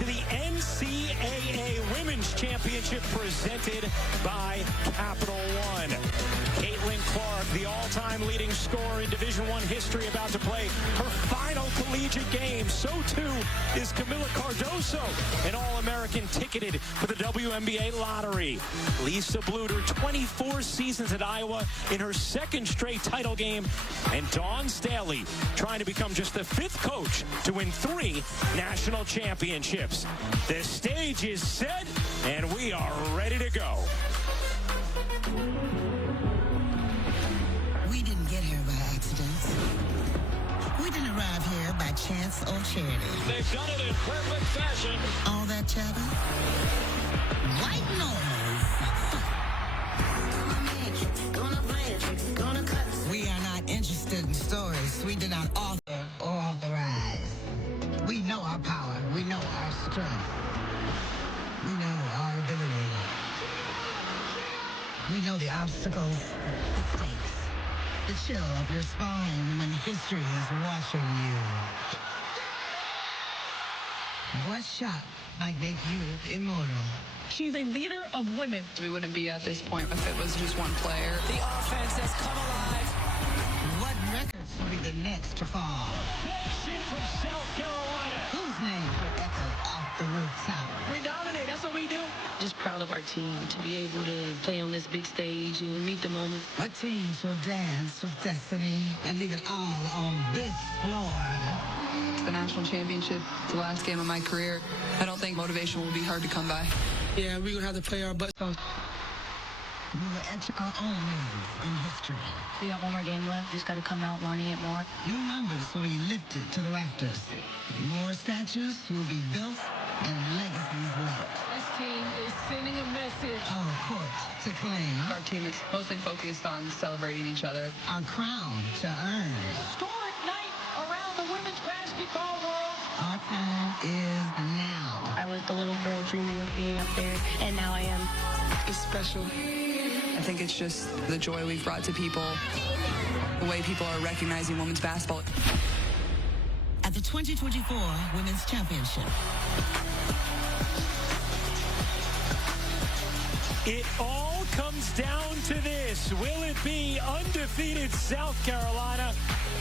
to the NCAA Women's Championship presented by Capital One. Caitlin Clark, the all-time leading scorer in Division I history, about to play her final collegiate game. So too is Camila Cardoso, an All-American ticketed for the WNBA lottery. Lisa Bluter, 24 seasons at Iowa in her second straight title game. And Dawn Staley trying to become just the 5th coach to win 3 national championships. The stage is set, and we are ready to go. We didn't get here by accident. We didn't arrive here by chance or charity. They've done it in perfect fashion. All that chatter? White noise. We are not interested in stories we did not author or authorize. We know our power. We know our strength. We know our ability. We know the obstacles, the stakes, the chill up your spine when history is watching you. What shot might make you immortal? She's a leader of women. We wouldn't be at this point if it was just one player. The offense has come alive. What records will be the next to fall? Shit from South Carolina. Whose name will echo off the rooftop? We dominate. That's what we do. Just proud of our team to be able to play on this big stage and meet the moment. What teams will dance with destiny and leave it all on this floor? It's the national championship. It's the last game of my career. I don't think motivation will be hard to come by. Yeah, we're going to have to play our butts off. We will enter our own moves in history. We got one more game left. Just got to come out learning it more. New numbers will be lifted to the rafters. More statues will be built and legacies left. This team is sending a message. Our court to claim. Our team is mostly focused on celebrating each other. Our crown to earn. Historic night around the women's basketball world. Our time is now. I was the little girl dreaming of being up there, and now I am. It's special. I think it's just the joy we've brought to people, the way people are recognizing women's basketball. At the 2024 Women's Championship. It all comes down to this. Will it be undefeated South Carolina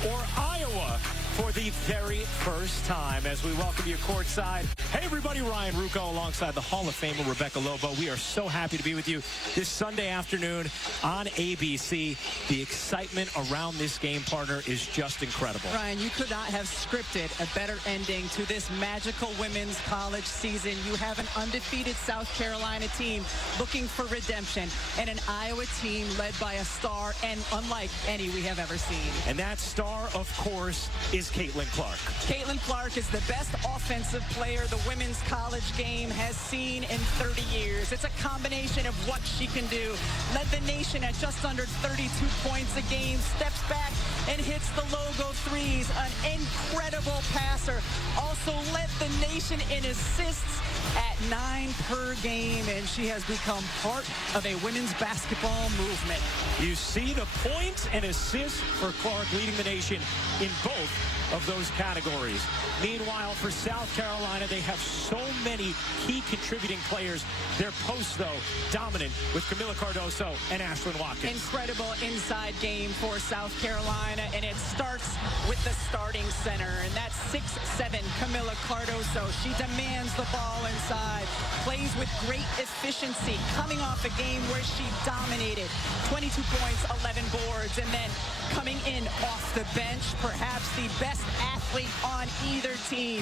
or Iowa for the very first time? As we welcome you courtside. Hey everybody, Ryan Rucco alongside the Hall of Famer Rebecca Lobo. We are so happy to be with you this Sunday afternoon on ABC. The excitement around this game, partner, is just incredible. Ryan, you could not have scripted a better ending to this magical women's college season. You have an undefeated South Carolina team looking for redemption and an Iowa team led by a star and unlike any we have ever seen. And that star, of course, is Caitlin Clark. Caitlin Clark is the best offensive player the women's college game has seen in 30 years. It's a combination of what she can do. Led the nation at just under 32 points a game, steps back and hits the logo threes. An incredible passer. Also led the nation in assists at 9 per game, and she has become part of a women's basketball movement. You see the points and assists for Clark leading the nation in both of those categories. Meanwhile, for South Carolina, they have so many key contributing players. Their posts, though, dominant with Camila Cardoso and Ashlyn Watkins. Incredible inside game for South Carolina, and it starts with the starting center, and that's 6'7" Camila Cardoso. She demands the ball inside, plays with great efficiency, coming off a game where she dominated. 22 points, 11 boards, and then coming in off the bench, perhaps the best athlete on either team.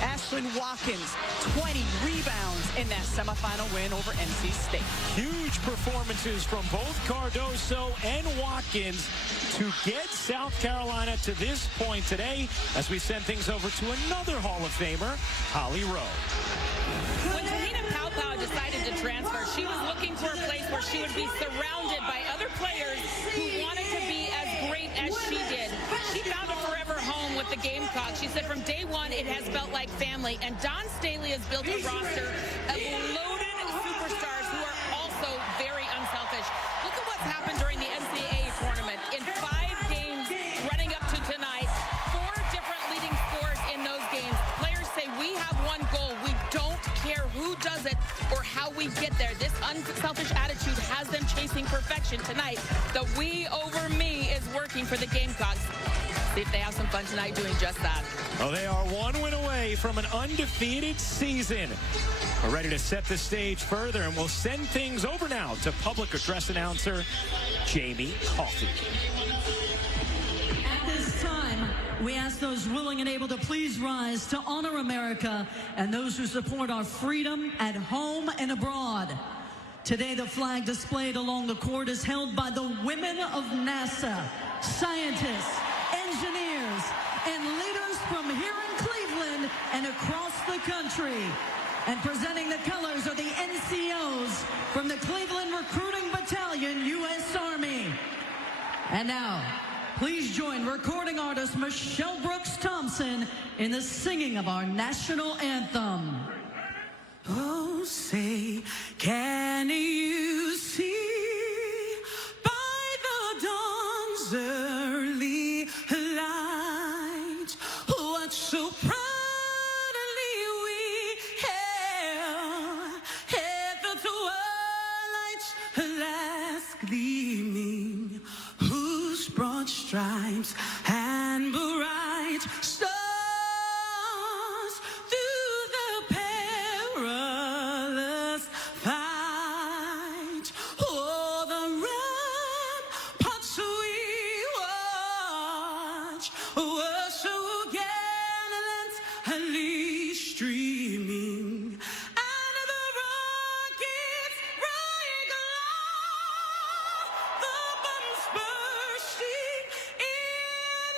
Ashlyn Watkins, 20 rebounds in that semifinal win over NC State. Huge performances from both Cardoso and Watkins to get South Carolina to this point today as we send things over to another Hall of Famer, Holly Rowe. When Tamina Powpow decided to transfer, she was looking for a place where she would be surrounded by other players who wanted to be as great as she did. She found a forever home with the Gamecocks. She said from day one it has felt like family, and Dawn Staley has built a roster of loaded superstars who are also very unselfish. Look at what's happened during the NCAA tournament. In 5 games running up to tonight, 4 different leading scorers in those games. Players say we have one goal. We don't or how we get there. This unselfish attitude has them chasing perfection tonight. The we over me is working for the Gamecocks. See if they have some fun tonight doing just that. Well, they are one win away from an undefeated season. We're ready to set the stage further, and we'll send things over now to public address announcer Jamie Coffey. At this time, we ask those willing and able to please rise to honor America and those who support our freedom at home and abroad. Today, the flag displayed along the court is held by the women of NASA, scientists, engineers, and leaders from here in Cleveland and across the country. And presenting the colors are the NCOs from the Cleveland Recruiting Battalion, U.S. Army. And now, please join recording artist Michelle Brooks Thompson in the singing of our national anthem. Oh, say, can you see by the dawn's early light what so proudly we hailed at the twilight's last gleaming, whose broad stripes and bright stars through the perilous fight, oh, the ramparts we watch were so gallantly streaming, and the rockets right along, the bombs bursting in,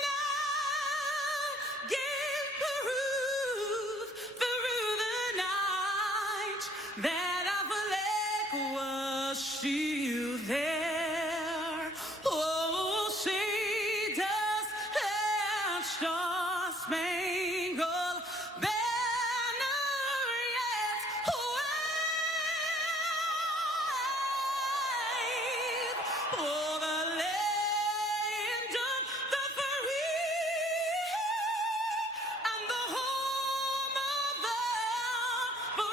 gave proof through the night that our flag was still there. Oh, say does that star-spangled banner yet wave over the land of the free and the home of the brave.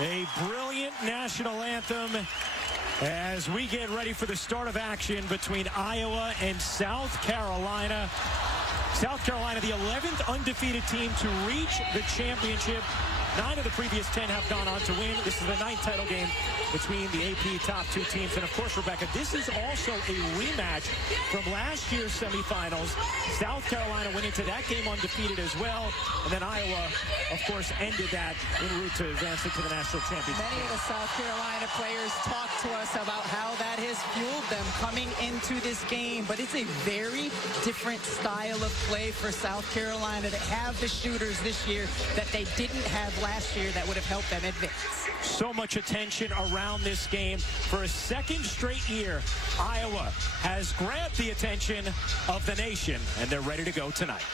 A brilliant national anthem as we get ready for the start of action between Iowa and South Carolina. South Carolina, the 11th undefeated team to reach the championship. 9 of the previous 10 have gone on to win. This is the 9th title game between the AP top 2 teams. And of course, Rebecca, this is also a rematch from last year's semifinals. South Carolina went into that game undefeated as well. And then Iowa, of course, ended that en route to advancing to the national championship. Many of the South Carolina players talked to us about how that has fueled them coming into this game. But it's a very different style of play for South Carolina to have the shooters this year that they didn't have last year that would have helped them advance. So much attention around this game. For a second straight year, Iowa has grabbed the attention of the nation, and they're ready to go tonight.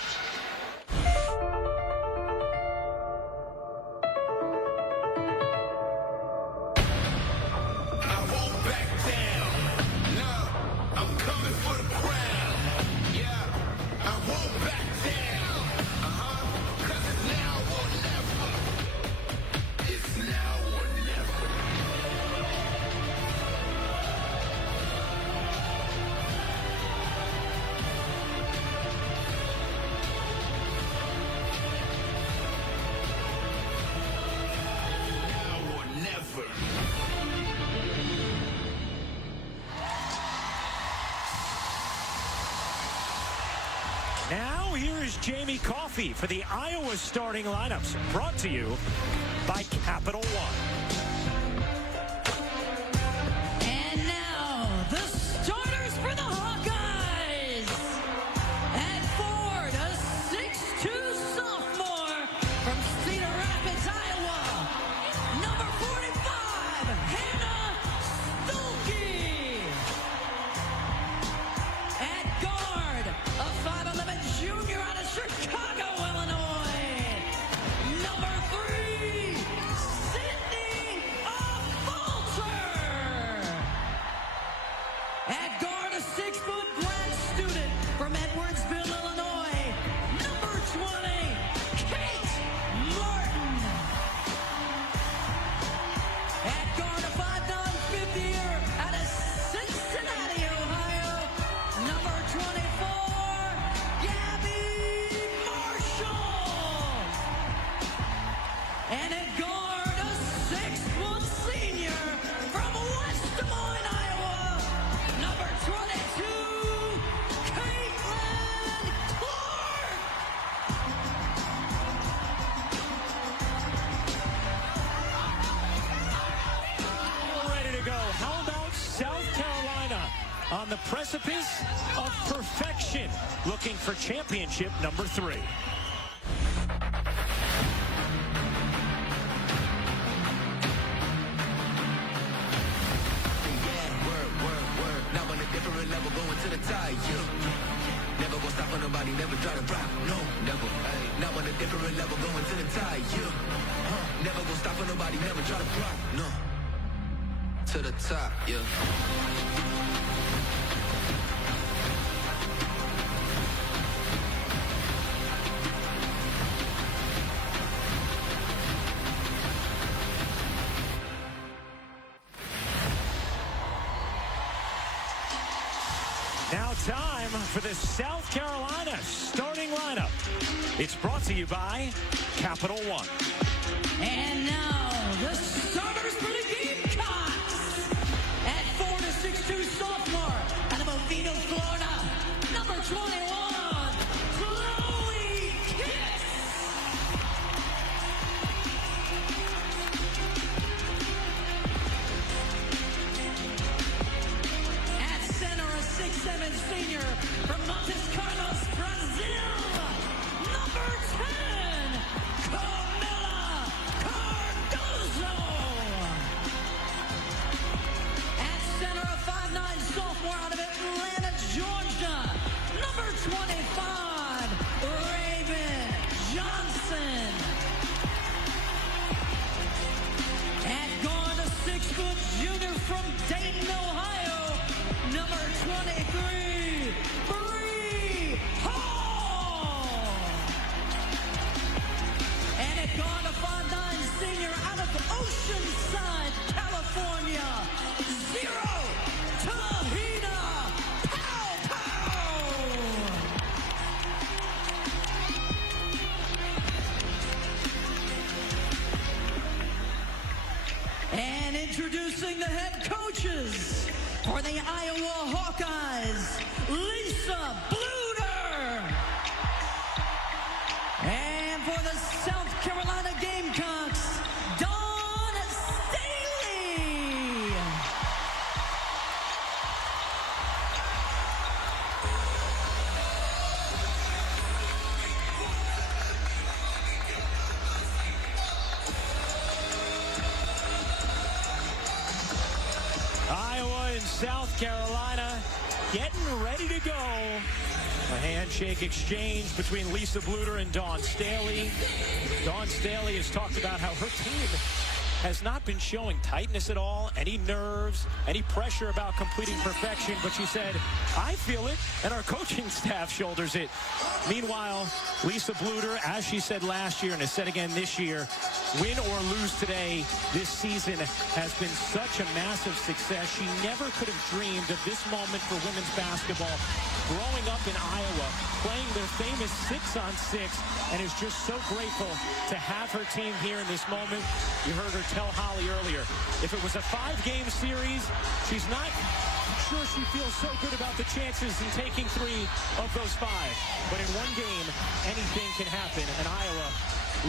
Now, here is Jamie Coffey for the Iowa starting lineups, brought to you by Capital One. And now, the starters for the Hawkeyes. At Ford, a 6'2" sophomore from Cedar Rapids, Iowa. Number 45, Hannah Stuelke. At guard, a 5'11" junior out of Chicago, Illinois. Number 3, Sydney on the precipice of perfection, looking for championship number 3. Now on a different level, going to the top, yeah. Never gonna stop for nobody, never try to drop, no, never. Now on a different level, going to the top, yeah. Never gonna stop for nobody, never try to drop, no. To the top, yeah. Now time for the South Carolina starting lineup. It's brought to you by Capital One. And now the starters for the Gamecocks. At 4'6" sophomore out of Oviedo, Florida, number 21, Chloe Kiss. At center, a 6'7" senior from Montes Carlos, Brazil, number 10, Camila Cardozo. At center, a 5'9" sophomore out of Atlanta, Georgia, number 25, Raven Johnson. At guard, a 6-foot junior from Dayton, Ohio, number 23, Bree Hall. And at guard, a 5'9" senior out of Oceanside, California, Zero Tahina Pow Pow. And introducing the head coaches for the Iowa Hawkeyes, Lisa Bluder. And for the South Carolina Gamecocks, Dawn Staley. Iowa and South Carolina getting ready to go. A handshake exchange between Lisa Bluder and Dawn Staley. Dawn Staley has talked about how her team has not been showing tightness at all, any nerves, any pressure about completing perfection, but she said, I feel it, and our coaching staff shoulders it. Meanwhile, Lisa Bluder, as she said last year and has said again this year, win or lose today, this season has been such a massive success. She never could have dreamed of this moment for women's basketball. Growing up in Iowa, playing their famous 6-on-6, and is just so grateful to have her team here in this moment. You heard her tell Holly earlier, if it was a 5-game series, she's not sure she feels so good about the chances in taking 3 of those 5. But in one game, anything can happen, and Iowa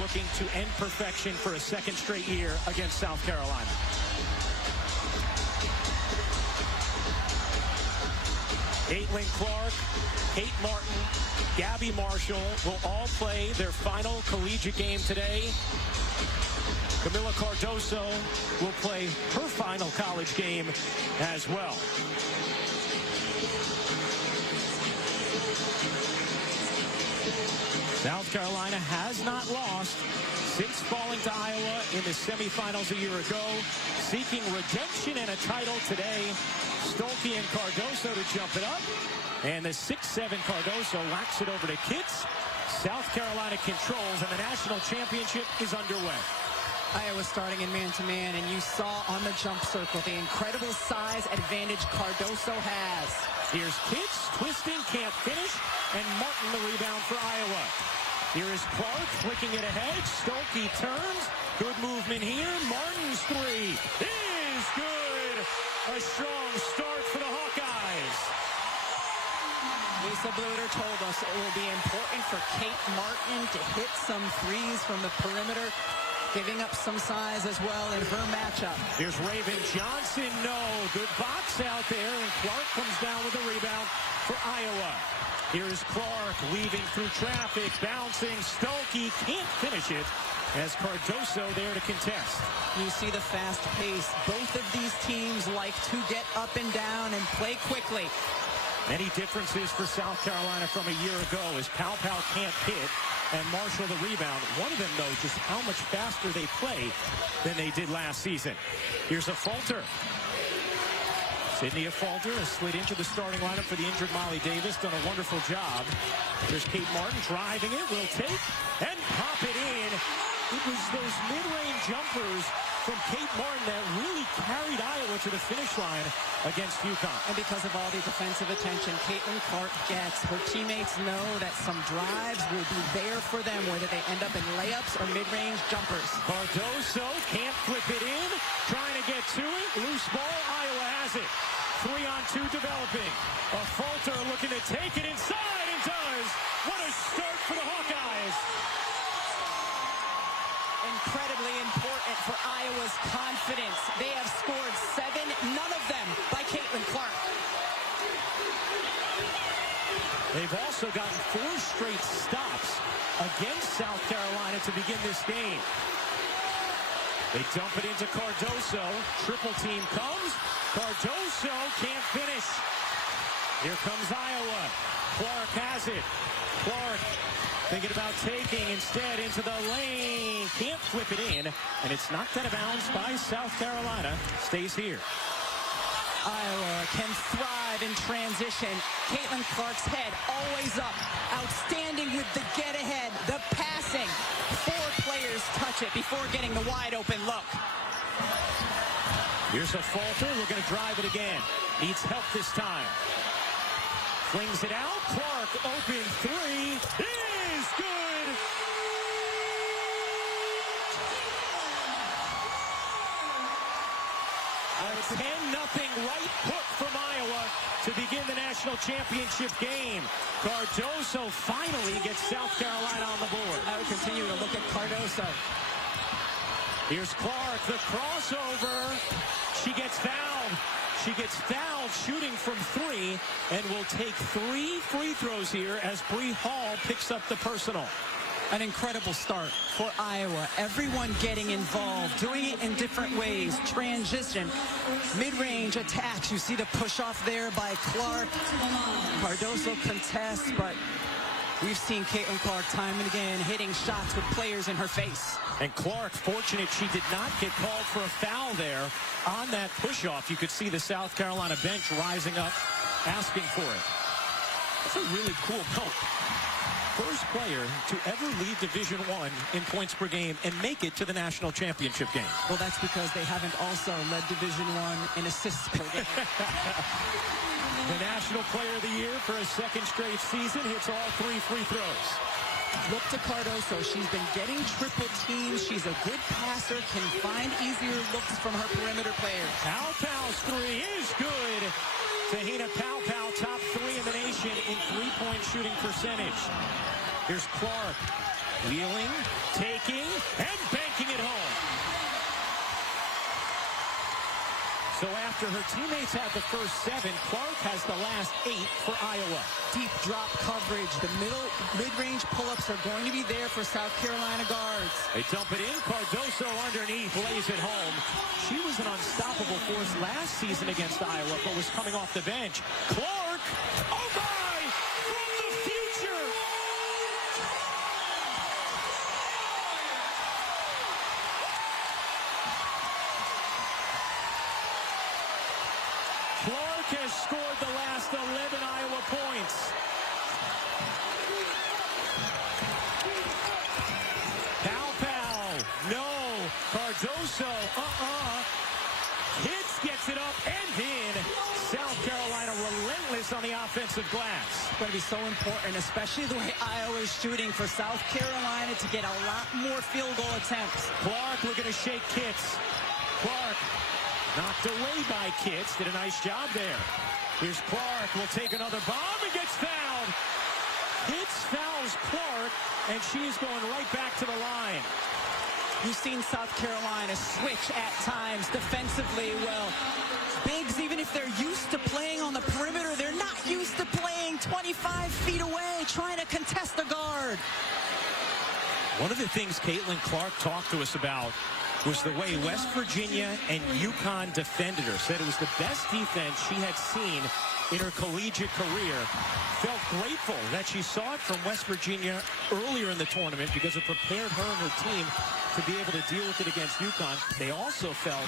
looking to end perfection for a second straight year against South Carolina. Caitlin Clark, Kate Martin, Gabby Marshall will all play their final collegiate game today. Camila Cardoso will play her final college game as well. South Carolina has not lost since falling to Iowa in the semifinals a year ago, seeking redemption and a title today. Stolke and Cardoso to jump it up, and the 6'7" Cardoso whacks it over to Kitts. South Carolina controls, and the national championship is underway. Iowa starting in man-to-man, and you saw on the jump circle the incredible size advantage Cardoso has. Here's Kitts, twisting, can't finish, and Martin the rebound for Iowa. Here is Clark flicking it ahead. Stolke turns. Good movement here. Martin's 3 is good. A strong start for the Hawkeyes. Lisa Bluder told us it will be important for Kate Martin to hit some threes from the perimeter. giving up some size as well in her matchup. Here's Raven Johnson. No, good box out there, and Clark comes down with a rebound for Iowa. Here's Clark weaving through traffic, bouncing. Stokey can't finish it as Cardoso there to contest. You see the fast pace. Both of these teams like to get up and down and play quickly. Many differences for South Carolina from a year ago as Pow can't hit and Marshall the rebound. One of them, though, just how much faster they play than they did last season. Here's a Falter. Sydney Falter has slid into the starting lineup for the injured Molly Davis. Done a wonderful job. There's Kate Martin driving it. Will take and pop it in. It was those mid-range jumpers from Kate Martin that really carried Iowa to the finish line against UConn. And because of all the defensive attention Caitlin Clark gets, her teammates know that some drives will be there for them, whether they end up in layups or mid-range jumpers. Cardoso can't flip it in. Trying to get to it. Loose ball. Iowa has it. 3-on-2 developing. A Falter looking to take it inside and does. What a start for the Hawkeyes. Incredibly important for Iowa's confidence. They have scored 7, none of them by Caitlin Clark. They've also gotten 4 straight stops against South Carolina to begin this game. They dump it into Cardoso. Triple team comes. Cardoso can't finish. Here comes Iowa. Clark has it. Clark thinking about taking instead into the lane. Can't flip it in. And it's knocked out of bounds by South Carolina. Stays here. Iowa can thrive in transition. Caitlin Clark's head always up. Outstanding with the get ahead, the passing. 4 players touch it before getting the wide open look. Here's a Falter. We're going to drive it again. Needs help this time. Flings it out. Clark open 3 is good. A 10-0 right hook from Iowa to begin the national championship game. Cardoso finally gets South Carolina on the board. I would continue to look at Cardoso. Here's Clark, the crossover. She gets fouled. She gets fouled shooting from 3 and will take 3 free throws here as Bree Hall picks up the personal. An incredible start for Iowa. Everyone getting involved, doing it in different ways. Transition, mid-range attacks. You see the push-off there by Clark. Cardoso contests, but we've seen Caitlin Clark time and again hitting shots with players in her face. And Clark, fortunate she did not get called for a foul there on that push-off. You could see the South Carolina bench rising up, asking for it. That's a really cool note. First player to ever lead Division I in points per game and make it to the national championship game. Well, that's because they haven't also led Division I in assists per game. The National Player of the Year for a 2nd straight season hits all 3 free throws. Look to Cardoso. She's been getting triple teams. She's a good passer, can find easier looks from her perimeter players. Pow's 3 is good. Tahina Pow, top 3 in the nation in 3-point shooting percentage. Here's Clark, wheeling, taking, and banking it home. So after her teammates had the first 7, Clark has the last 8 for Iowa. Deep drop coverage. The mid-range pull-ups are going to be there for South Carolina guards. They dump it in. Cardoso underneath, lays it home. She was an unstoppable force last season against Iowa, but was coming off the bench. Clark, oh my, from the future. Clark has scored the last 11 Iowa points. Pow, no. Cardoso, Hits, gets it up and in. South Carolina relentless on the offensive glass. It's going to be so important, especially the way Iowa is shooting for South Carolina to get a lot more field goal attempts. Clark looking to shake Kitts. Clark knocked away by Kitts. Did a nice job there. Here's Clark. Will take another bomb and gets fouled. Kitts fouls Clark, and she is going right back to the line. You've seen South Carolina switch at times defensively. Well, bigs, even if they're used to playing on the perimeter, they're not used to playing 25 feet away, trying to contest the guard. One of the things Caitlin Clark talked to us about was the way West Virginia and UConn defended her. Said it was the best defense she had seen in her collegiate career. Felt grateful that she saw it from West Virginia earlier in the tournament because it prepared her and her team to be able to deal with it against UConn. They also felt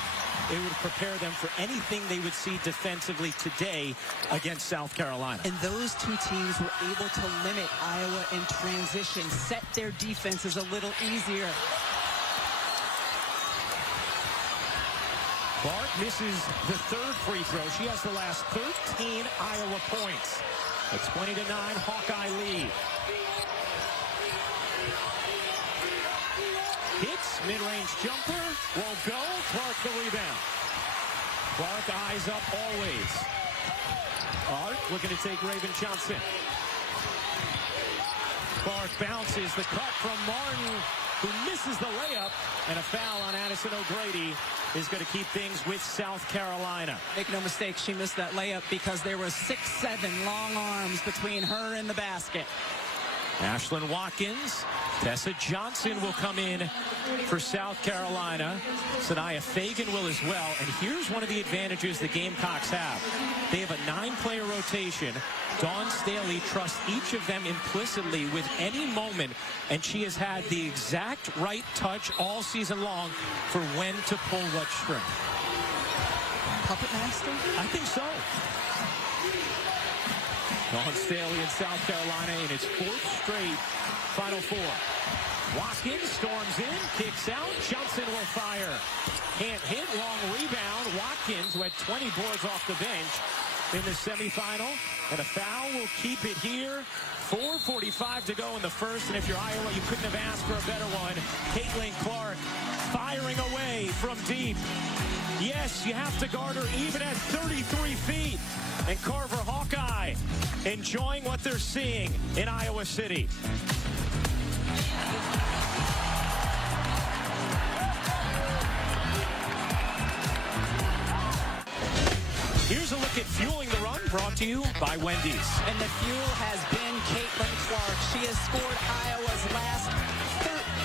it would prepare them for anything they would see defensively today against South Carolina. And those two teams were able to limit Iowa in transition, set their defenses a little easier. Clark misses the third free throw. She has the last 13 Iowa points. A 20-9 Hawkeye lead. Hits, mid-range jumper, won't go. Clark the rebound. Clark eyes up always. Clark looking to take Raven Johnson. Clark bounces, the cut from Martin, who misses the layup, and a foul on Addison O'Grady is going to keep things with South Carolina. Make no mistake, she missed that layup because there were 6'7" long arms between her and the basket. Ashlyn Watkins, Tessa Johnson will come in for South Carolina. Sanaya Fagan will as well. And here's one of the advantages the Gamecocks have. They have a 9-player rotation. Dawn Staley trusts each of them implicitly with any moment, and she has had the exact right touch all season long for when to pull what string. Puppet master? I think so. Dawn Staley in South Carolina in its 4th straight Final Four. Watkins storms in, kicks out. Johnson will fire. Can't hit, long rebound. Watkins, who had 20 boards off the bench in the semifinal. And a foul will keep it here. 4:45 to go in the first. And if you're Iowa, you couldn't have asked for a better one. Caitlin Clark firing away from deep. Yes, you have to guard her even at 33 feet. And Carver Hawkeye enjoying what they're seeing in Iowa City. Here's a look at Fueling the Run, brought to you by Wendy's. And the fuel has been Caitlin Clark. She has scored Iowa's last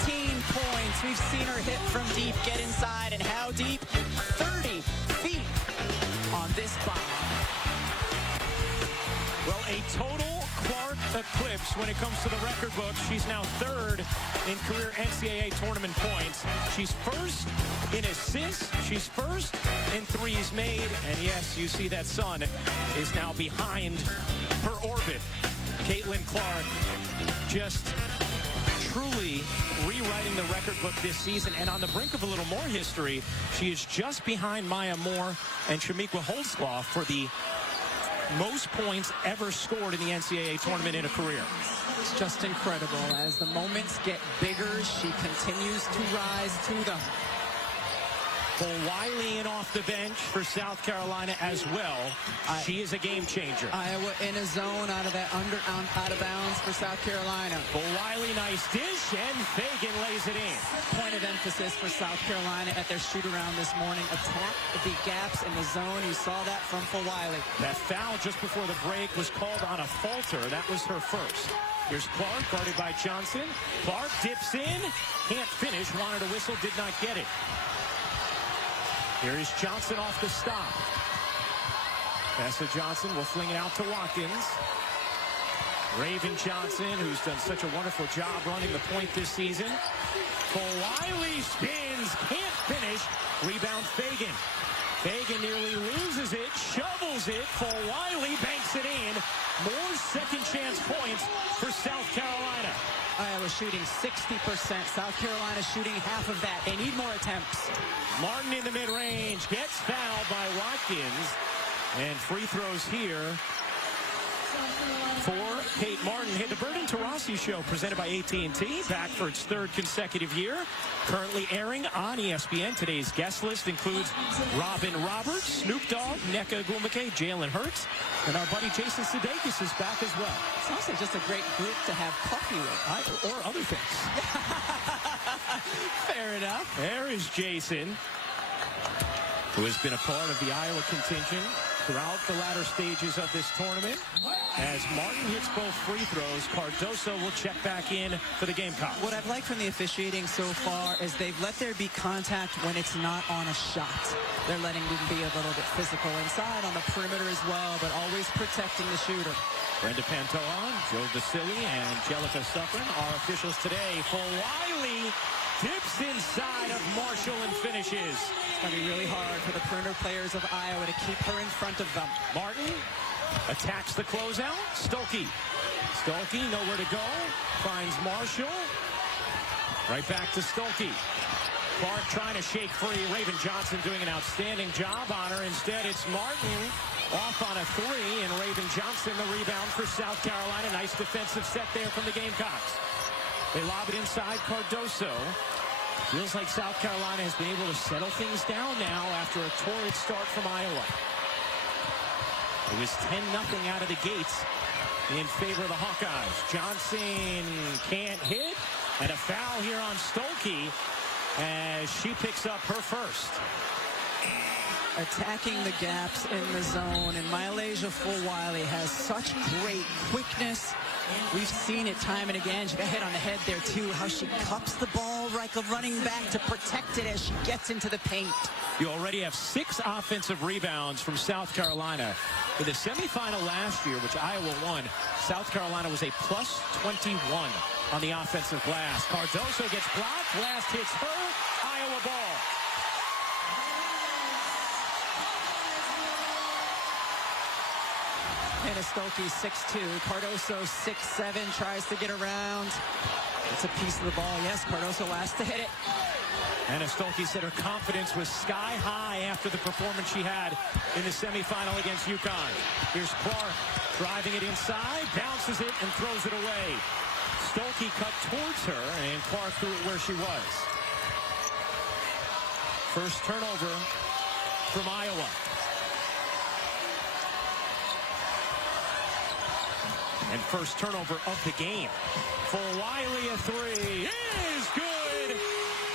13 points. We've seen her hit from deep, get inside, and how deep? 30 feet on this bomb. Well, a total Clark eclipse when it comes to the record book. She's now 3rd in career NCAA tournament points. She's 1st in assists. She's 1st in threes made. And yes, you see that sun is now behind her orbit. Caitlin Clark just truly rewriting the record book this season, and on the brink of a little more history. She is just behind Maya Moore and Shamiqua Holtzclaw for the most points ever scored in the NCAA tournament in a career. It's just incredible. As the moments get bigger, she continues to rise to them. Bull Wiley in off the bench for South Carolina as well. She is a game changer. Iowa in a zone out of out of bounds for South Carolina. Bull Wiley, nice dish, and Fagan lays it in. Point of emphasis for South Carolina at their shoot-around this morning. Attack the gaps in the zone. You saw that from Bull Wiley. That foul just before the break was called on a falter. That was her first. Here's Clark, guarded by Johnson. Clark dips in, can't finish, wanted a whistle, did not get it. Here is Johnson off the stop. Tessa Johnson will fling it out to Watkins. Raven Johnson, who's done such a wonderful job running the point this season. Wiley spins, can't finish. Rebound Fagan. Fagan nearly loses it, shovels it. Wiley banks it in. More second chance points for South Carolina. Iowa shooting 60%. South Carolina shooting half of that. They need more attempts. Martin in the mid-range gets fouled by Watkins. And free throws here for Kate Martin. Hey, the Burden Tarasi Show presented by AT&T, back for its 3rd consecutive year. Currently airing on ESPN. Today's guest list includes Robin Roberts, Snoop Dogg, Nneka Ogwumike, Jalen Hurts, and our buddy Jason Sudeikis is back as well. Sounds like just a great group to have coffee with. Or other things. Fair enough. There is Jason, who has been a part of the Iowa contingent throughout the latter stages of this tournament. As Martin hits both free throws, Cardoso will check back in for the Gamecocks. What I've liked from the officiating so far is they've let there be contact when it's not on a shot. They're letting them be a little bit physical inside on the perimeter as well, but always protecting the shooter. Brenda Pantoja, Joe Vasili, and Angelica Suffren are officials today. Wiley dips inside of Marshall and finishes. It's going to be really hard for the perimeter players of Iowa to keep her in front of them. Martin attacks the closeout. Stolke nowhere to go. Finds Marshall. Right back to Stolke. Clark trying to shake free. Raven Johnson doing an outstanding job on her. Instead, it's Martin off on a three, and Raven Johnson the rebound for South Carolina. Nice defensive set there from the Gamecocks. They lob it inside Cardoso. Feels like South Carolina has been able to settle things down now after a torrid start from Iowa. It was 10-0 out of the gates in favor of the Hawkeyes. Johnson can't hit, and a foul here on Stolke as she picks up her first. Attacking the gaps in the zone, and Mylasia Fulwiley has such great quickness. We've seen it time and again. She got hit on the head there too, how she cups the ball like a running back to protect it as she gets into the paint. You already have 6 offensive rebounds from South Carolina. In the semifinal last year, which Iowa won, South Carolina was a plus 21 on the offensive glass. Cardoso gets blocked. Last hits her. Iowa ball. Hannah Stolke 6'2", Cardoso 6'7", tries to get around. It's a piece of the ball. Yes, Cardoso last to hit it. Hannah Stolke said her confidence was sky high after the performance she had in the semifinal against UConn. Here's Clark driving it inside, bounces it, and throws it away. Stolke cut towards her, and Clark threw it where she was. First turnover from Iowa. And first turnover of the game. Fulwiley a three is good.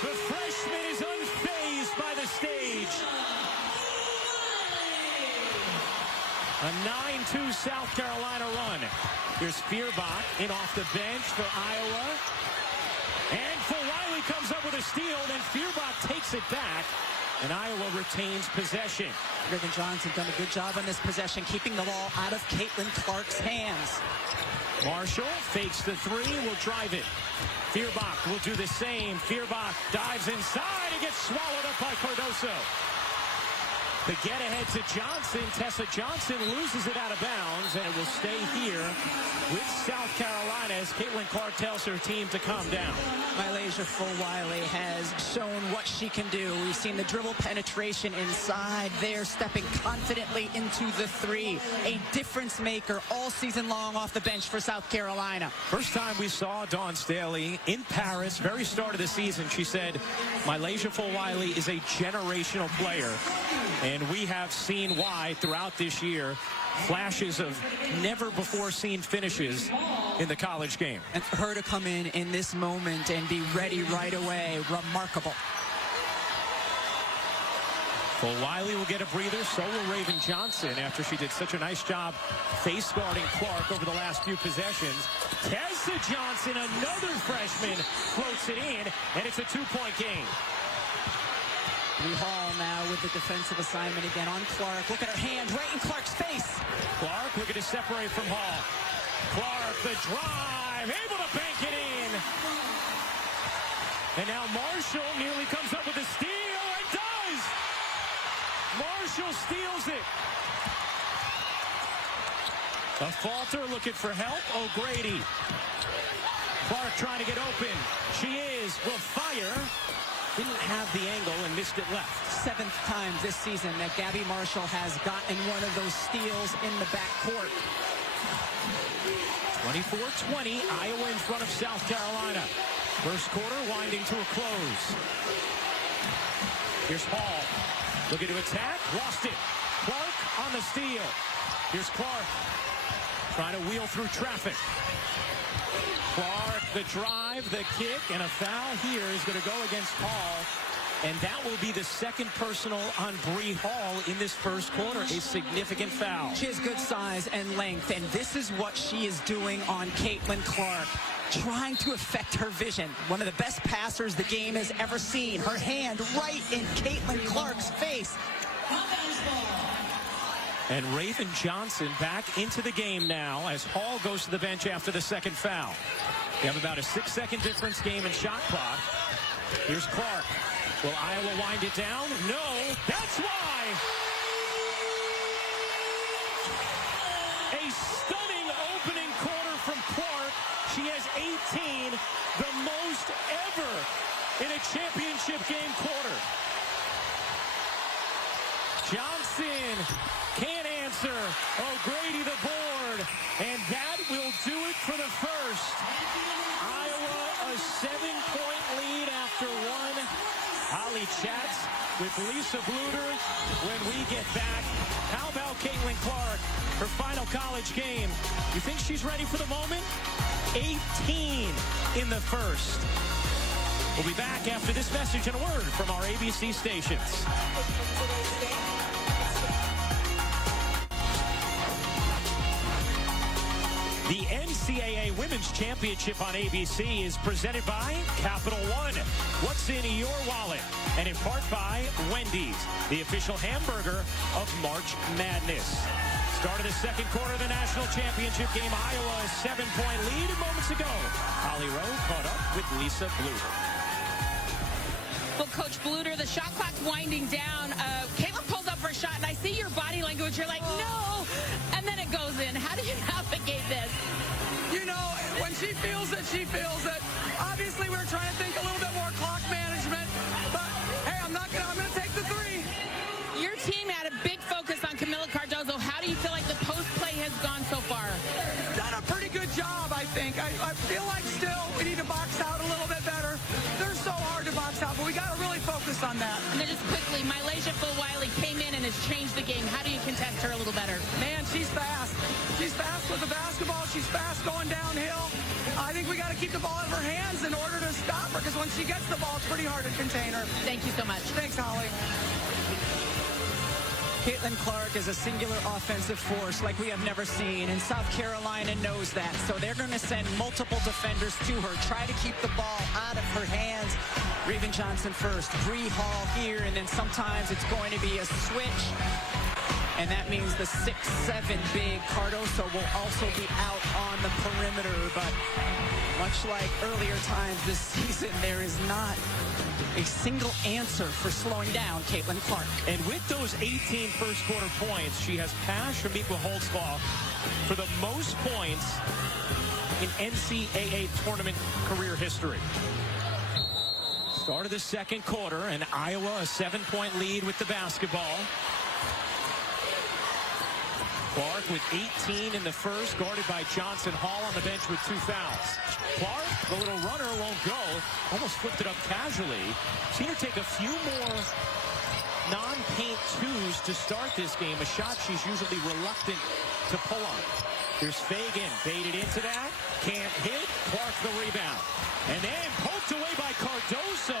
The freshman is unfazed by the stage. A 9-2 South Carolina run. Here's Feuerbach in off the bench for Iowa. And Fulwiley comes up with a steal, then Feuerbach takes it back, and Iowa retains possession. Raven Johnson done a good job on this possession, keeping the ball out of Caitlin Clark's hands. Marshall fakes the three, will drive it. Feuerbach will do the same. Feuerbach dives inside and gets swallowed up by Cardoso. The get ahead to Johnson. Tessa Johnson loses it out of bounds, and it will stay here with South Carolina as Caitlin Clark tells her team to calm down. Mylasia Fulwiley has shown what she can do. We've seen the dribble penetration inside there, stepping confidently into the three. A difference maker all season long off the bench for South Carolina. First time we saw Dawn Staley in Paris, very start of the season, she said, Mylasia Fulwiley is a generational player. And we have seen why throughout this year. Flashes of never-before-seen finishes in the college game. And for her to come in this moment and be ready right away, remarkable. Fulwiley will get a breather, so will Raven Johnson after she did such a nice job face-guarding Clark over the last few possessions. Tessa Johnson, another freshman, floats it in, and it's a two-point game. Lee Hall now with the defensive assignment again on Clark. Look at her hand right in Clark's face. Clark looking to separate from Hall. Clark, the drive, able to bank it in. And now Marshall nearly comes up with a steal and does. Marshall steals it. A falter looking for help. O'Grady. Clark trying to get open. She will fire. Didn't have the angle and missed it left. 7th time this season that Gabby Marshall has gotten one of those steals in the backcourt. 24-20, Iowa in front of South Carolina. First quarter winding to a close. Here's Hall. Looking to attack. Lost it. Clark on the steal. Here's Clark. Trying to wheel through traffic. Clark, the drive, the kick, and a foul here is going to go against Hall. And that will be the second personal on Bree Hall in this first quarter, a significant foul. She has good size and length, and this is what she is doing on Caitlin Clark, trying to affect her vision. One of the best passers the game has ever seen. Her hand right in Caitlin Clark's face. And Raven Johnson back into the game now as Hall goes to the bench after the second foul. We have about a 6-second difference game in shot clock. Here's Clark. Will Iowa wind it down? No. That's why. A stunning opening quarter from Clark. She has 18, the most ever in a championship game quarter. Johnson can't answer. O'Grady the board. And that will do it for the first. Iowa a 7-point lead after one. Holly chats with Lisa Bluter when we get back. How about Caitlin Clark, her final college game? You think she's ready for the moment? 18 in the first. We'll be back after this message and a word from our ABC stations. The NCAA Women's Championship on ABC is presented by Capital One. What's in your wallet? And in part by Wendy's, the official hamburger of March Madness. Start of the second quarter of the national championship game. Iowa a 7-point lead moments ago. Holly Rowe caught up with Lisa Bluter. Well, Coach Bluter, the shot clock's winding down. Caitlin pulls up for a shot, and I see your body language. You're like, no, and then it goes in. How do you navigate this? You know, when she feels it, she feels it. Obviously, we're trying to think a little bit more clock management, but hey, I'm gonna take the three. Your team had a big focus on Camila Cardozo. How do you feel like the post play has gone so far? Done a pretty good job, I think. I feel like still we need to box out a little bit better. They're so hard to box out, but we got to really focus on that. And then just quickly, Mylasia Fulwiley came in and has changed the game. How do you contest her a little better? Man, she's fast. She's fast with the basketball. She's fast going downhill. I think we got to keep the ball in her hands in order to stop her, because when she gets the ball, it's pretty hard to contain her. Thank you so much. Thanks, Holly. Caitlin Clark is a singular offensive force like we have never seen, and South Carolina knows that. So they're going to send multiple defenders to her, try to keep the ball out of her hands. Raven Johnson first, Bree Hall here, and then sometimes it's going to be a switch. And that means the 6'7" big Cardoso will also be out on the perimeter. But much like earlier times this season, there is not a single answer for slowing down Caitlin Clark. And with those 18 first quarter points, she has passed Shamika Holtzclaw for the most points in NCAA tournament career history. Start of the second quarter, and Iowa a 7-point lead with the basketball. Clark with 18 in the first, guarded by Johnson. Hall on the bench with 2 fouls. Clark, the little runner, won't go. Almost flipped it up casually. Seen her take a few more non-paint twos to start this game, a shot she's usually reluctant to pull on. Here's Fagan, baited into that. Can't hit. Clark the rebound. And then poked away by Cardoso.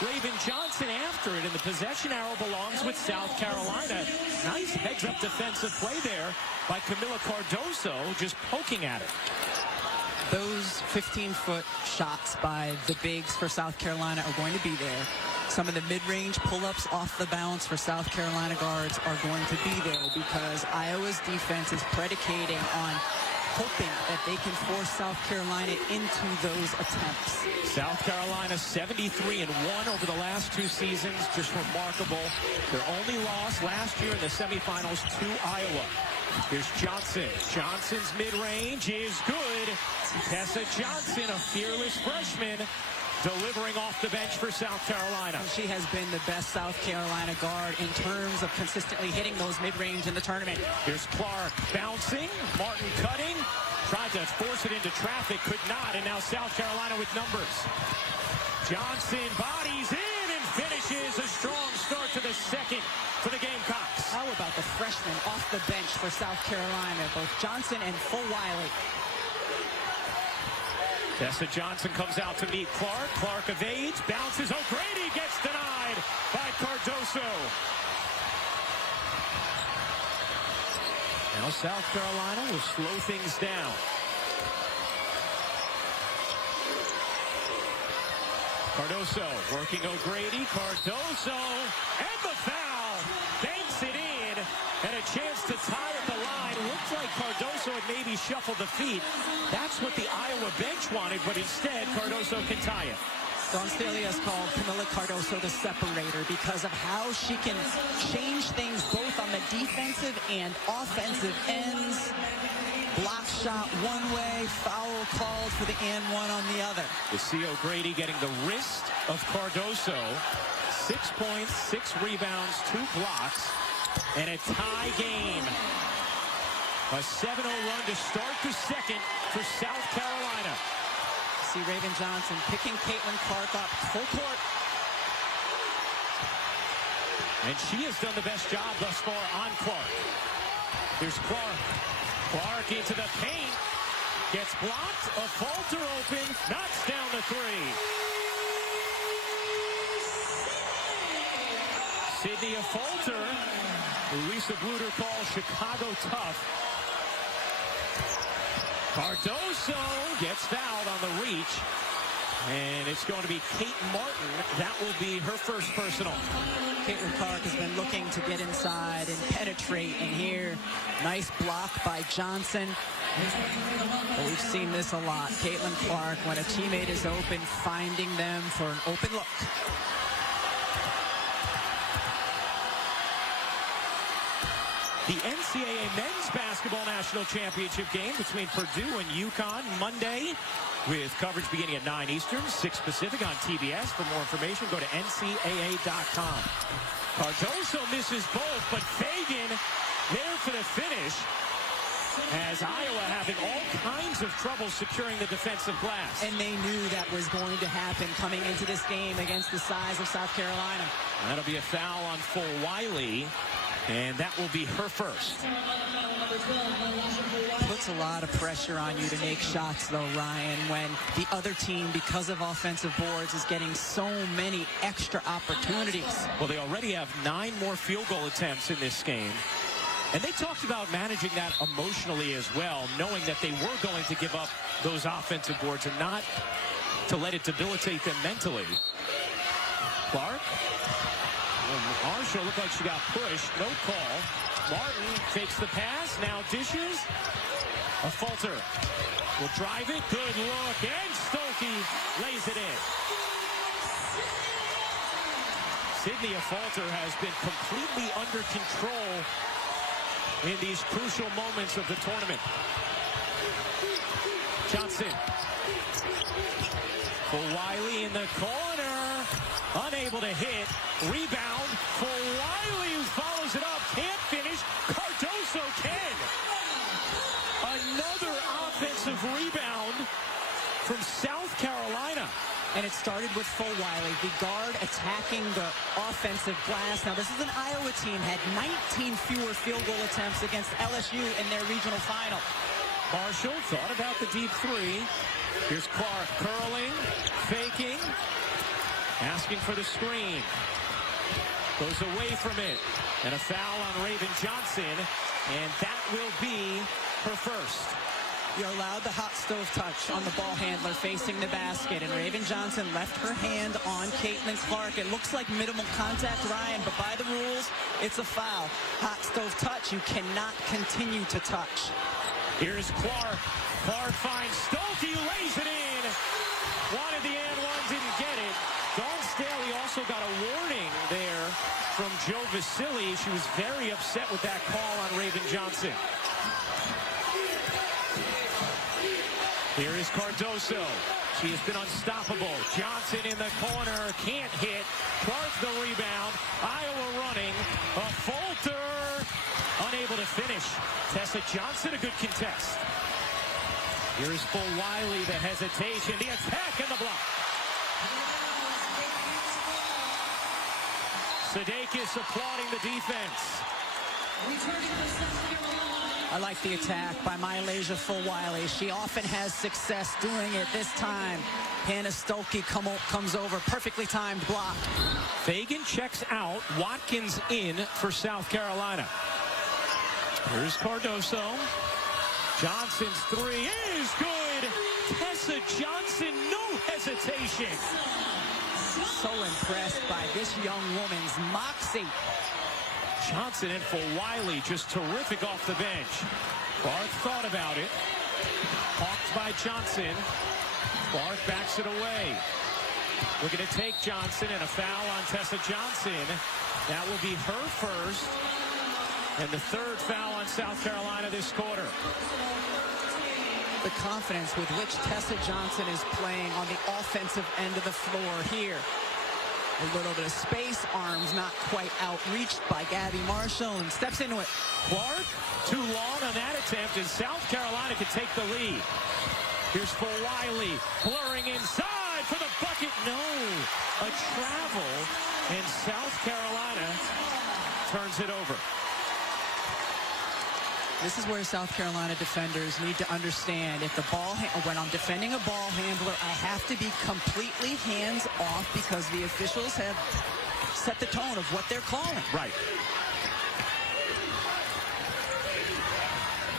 Raven Johnson after it, and the possession arrow belongs with South Carolina. Nice heads-up defensive play there by Camila Cardoso, just poking at it. Those 15-foot shots by the bigs for South Carolina are going to be there. Some of the mid-range pull-ups off the bounce for South Carolina guards are going to be there because Iowa's defense is predicating on hoping that they can force South Carolina into those attempts. South Carolina 73-1 over the last 2 seasons. Just remarkable. Their only loss last year in the semifinals to Iowa. Here's Johnson. Johnson's mid-range is good. Tessa Johnson, a fearless freshman, delivering off the bench for South Carolina. She has been the best South Carolina guard in terms of consistently hitting those mid-range in the tournament. Here's Clark bouncing. Martin cutting. Tried to force it into traffic, could not, and now South Carolina with numbers. Johnson bodies in and finishes. A strong start to the second for the Gamecocks. How about the freshmen off the bench for South Carolina, both Johnson and Fulwiley? Tessa Johnson comes out to meet Clark. Clark evades, bounces. O'Grady gets denied by Cardoso. Now South Carolina will slow things down. Cardoso working O'Grady. Cardoso and the foul. Banks it in and a chance to tie at the line. Looks like Cardoso had maybe shuffled the feet. That's what the Iowa bench wanted, but instead Cardoso can tie it. Don Staley has called Camila Cardoso the separator because of how she can change things both on the defensive and offensive ends. Block shot one way, foul called for the and one on the other. You see O'Grady getting the wrist of Cardoso. 6 points, 6 rebounds, 2 blocks, and a tie game. A 7-0 run to start the second for South Carolina. See Raven Johnson picking Caitlin Clark up full court. And she has done the best job thus far on Clark. Here's Clark. Clark into the paint. Gets blocked. A falter open. Knocks down the 3. Sydney a falter. Lisa Bluter calls Chicago tough. Cardoso gets fouled on the reach. And it's going to be Kate Martin. That will be her first personal. Caitlin Clark has been looking to get inside and penetrate. And here, nice block by Johnson. But we've seen this a lot. Caitlin Clark, when a teammate is open, finding them for an open look. The NCAA Men's Basketball National Championship game between Purdue and UConn Monday, with coverage beginning at 9 Eastern, 6 Pacific on TBS. For more information, go to ncaa.com. Cardoso misses both, but Fagan there for the finish, as Iowa having all kinds of trouble securing the defensive glass. And they knew that was going to happen coming into this game against the size of South Carolina. That'll be a foul on Full-Wiley. And that will be her first. Puts a lot of pressure on you to make shots, though, Ryan, when the other team, because of offensive boards, is getting so many extra opportunities. Well, they already have 9 more field goal attempts in this game. And they talked about managing that emotionally as well, knowing that they were going to give up those offensive boards and not to let it debilitate them mentally. Clark. Marshall looked like she got pushed. No call. Martin fakes the pass. Now dishes. A falter. Will drive it. Good look. And Stokey lays it in. Sydney, a falter, has been completely under control in these crucial moments of the tournament. Johnson. Full-Wiley in the corner. Unable to hit. Rebound. Full-Wiley, who follows it up. Can't finish. Cardoso can. Another offensive rebound from South Carolina. And it started with Full-Wiley, the guard attacking the offensive glass. Now, this is an Iowa team, had 19 fewer field goal attempts against LSU in their regional final. Marshall thought about the deep 3. Here's Clark curling, faking, asking for the screen. Goes away from it. And a foul on Raven Johnson. And that will be her first. You're allowed the hot stove touch on the ball handler facing the basket. And Raven Johnson left her hand on Caitlin Clark. It looks like minimal contact, Ryan, but by the rules, it's a foul. Hot stove touch, you cannot continue to touch. Here's Clark. Clark finds Stokey, lays it in. Wanted the and one, didn't get it. Dawn Staley also got a warning there from Joe Vasili. She was very upset with that call on Raven Johnson. Here is Cardoso. She has been unstoppable. Johnson in the corner, can't hit. Clark the rebound. Iowa running. A falter. Unable to finish. Tessa Johnson, a good contest. Here's Full-Wiley, the hesitation, the attack, and the block. Sudeikis applauding the defense. Returning for South Carolina, I like the attack by Malaysia Fulwiley. She often has success doing it. This time, Hannah Stuelke comes over. Perfectly timed block. Fagan checks out. Watkins in for South Carolina. Here's Cardoso. Johnson's three is good. Tessa Johnson, no hesitation. So impressed by this young woman's moxie. Johnson and Fulwiley just terrific off the bench. Clark thought about it. Hawked by Johnson. Clark backs it away. We're going to take Johnson, and a foul on Tessa Johnson. That will be her first. And the third foul on South Carolina this quarter. The confidence with which Tessa Johnson is playing on the offensive end of the floor here. A little bit of space, arms not quite outreached by Gabby Marshall, and steps into it. Clark, too long on that attempt, and South Carolina could take the lead. Here's Fulwiley, blurring inside for the bucket. No, a travel, and South Carolina turns it over. This is where South Carolina defenders need to understand, if the ball, when I'm defending a ball handler, I have to be completely hands off because the officials have set the tone of what they're calling. Right.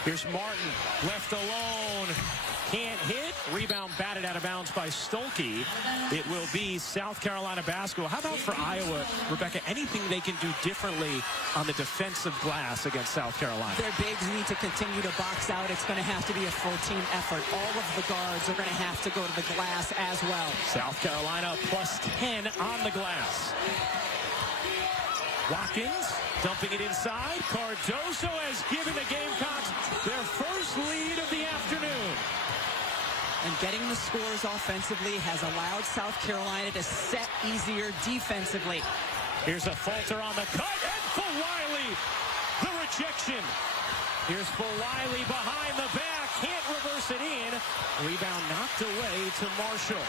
Here's Martin, left alone. Can't hit. Rebound batted out of bounds by Stuelke. It will be South Carolina basketball. How about for Iowa, Rebecca? Anything they can do differently on the defensive glass against South Carolina? Their bigs need to continue to box out. It's going to have to be a full team effort. All of the guards are going to have to go to the glass as well. South Carolina plus 10 on the glass. Watkins dumping it inside. Cardoso has given the Gamecocks their first lead of the afternoon. And getting the scores offensively has allowed South Carolina to set easier defensively. Here's a falter on the cut, and Fulwiley, the rejection. Here's Fulwiley behind the back, can't reverse it in. Rebound knocked away to Marshall.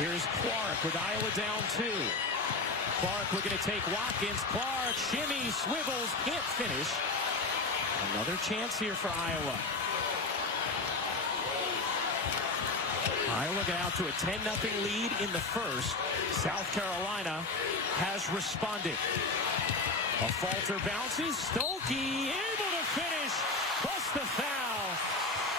Here's Clark with Iowa down 2. Clark looking to take Watkins. Clark, shimmy, swivels, can't finish. Another chance here for Iowa. Iowa got out to a 10-0 lead in the first. South Carolina has responded. A falter bounces. Stuelke able to finish, plus the foul.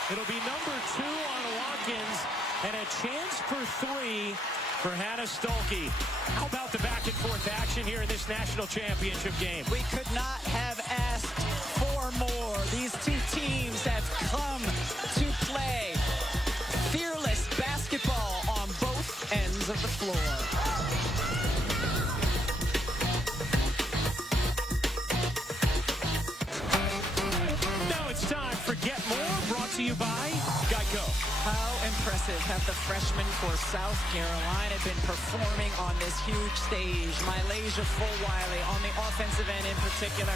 It'll be number 2 on Watkins, and a chance for 3 for Hannah Stuelke. How about the back-and-forth action here in this national championship game? We could not have asked for more. These two teams have come to play fearless basketball on both ends of the floor. Now it's time for Get More, brought to you by Geico. How impressive have the freshmen for South Carolina been performing on this huge stage? Malaysia Fulwiley on the offensive end in particular.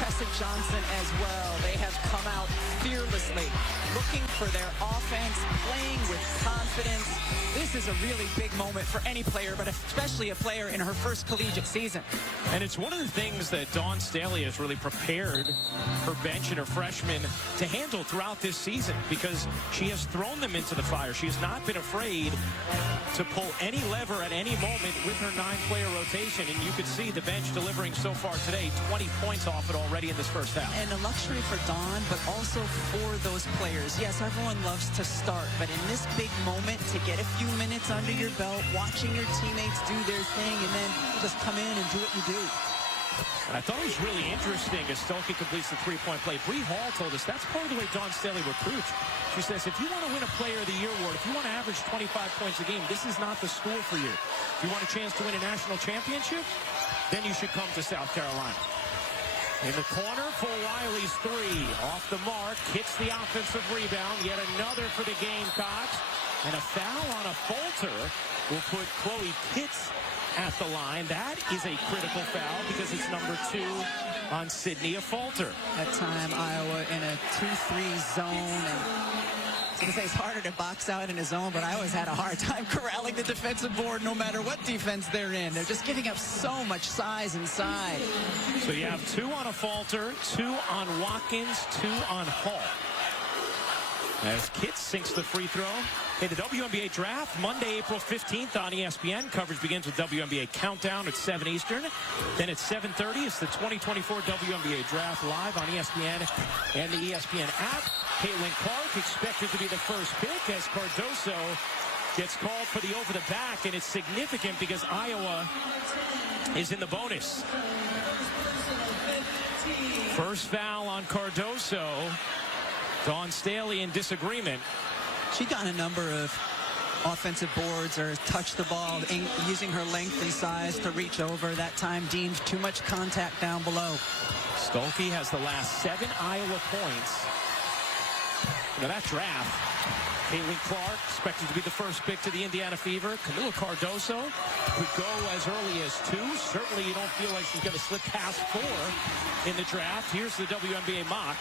Tessa Johnson as well. They have come out fearlessly, looking for their offense, playing with confidence. This is a really big moment for any player, but especially a player in her first collegiate season. And it's one of the things that Dawn Staley has really prepared her bench and her freshmen to handle throughout this season, because she has thrown them into the fire. She has not been afraid to pull any lever at any moment with her 9-player rotation, and you could see the bench delivering so far today, 20 points off it already in this first half. And a luxury for Dawn, but also for those players. Yes, everyone loves to start, but in this big moment, to get a few minutes under your belt, watching your teammates do their thing, and then just come in and do what you do. And I thought it was really interesting as Stuelke completes the 3-point play. Bree Hall told us that's part of the way Dawn Staley recruits. She says, if you want to win a Player of the Year award, if you want to average 25 points a game, this is not the school for you. If you want a chance to win a national championship, then you should come to South Carolina. In the corner, Fulwiley's 3. Off the mark, hits the offensive rebound. Yet another for the Gamecocks. And a foul on a falter will put Chloe Pitts at the line. That is a critical foul because it's number 2 on Sydney, a falter. At time, Iowa in a 2-3 zone, and going to say it's harder to box out in his zone, but I always had a hard time corralling the defensive board no matter what defense they're in. They're just giving up so much size inside. So you have 2 on a Falter, 2 on Watkins, 2 on Hall. As Kitts sinks the free throw. Hey, the WNBA draft, Monday, April 15th on ESPN. Coverage begins with WNBA Countdown at 7 Eastern. Then at 7:30, it's the 2024 WNBA draft live on ESPN and the ESPN app. Caitlin Clark expected to be the first pick as Cardoso gets called for the over the back, and it's significant because Iowa is in the bonus. First foul on Cardoso. Dawn Staley in disagreement. She got a number of offensive boards or touched the ball using her length and size to reach over. That time deemed too much contact down below. Stolke has the last 7 Iowa points. Now that draft, Caitlin Clark expected to be the first pick to the Indiana Fever. Camila Cardoso could go as early as 2. Certainly you don't feel like she's going to slip past 4 in the draft. Here's the WNBA mock.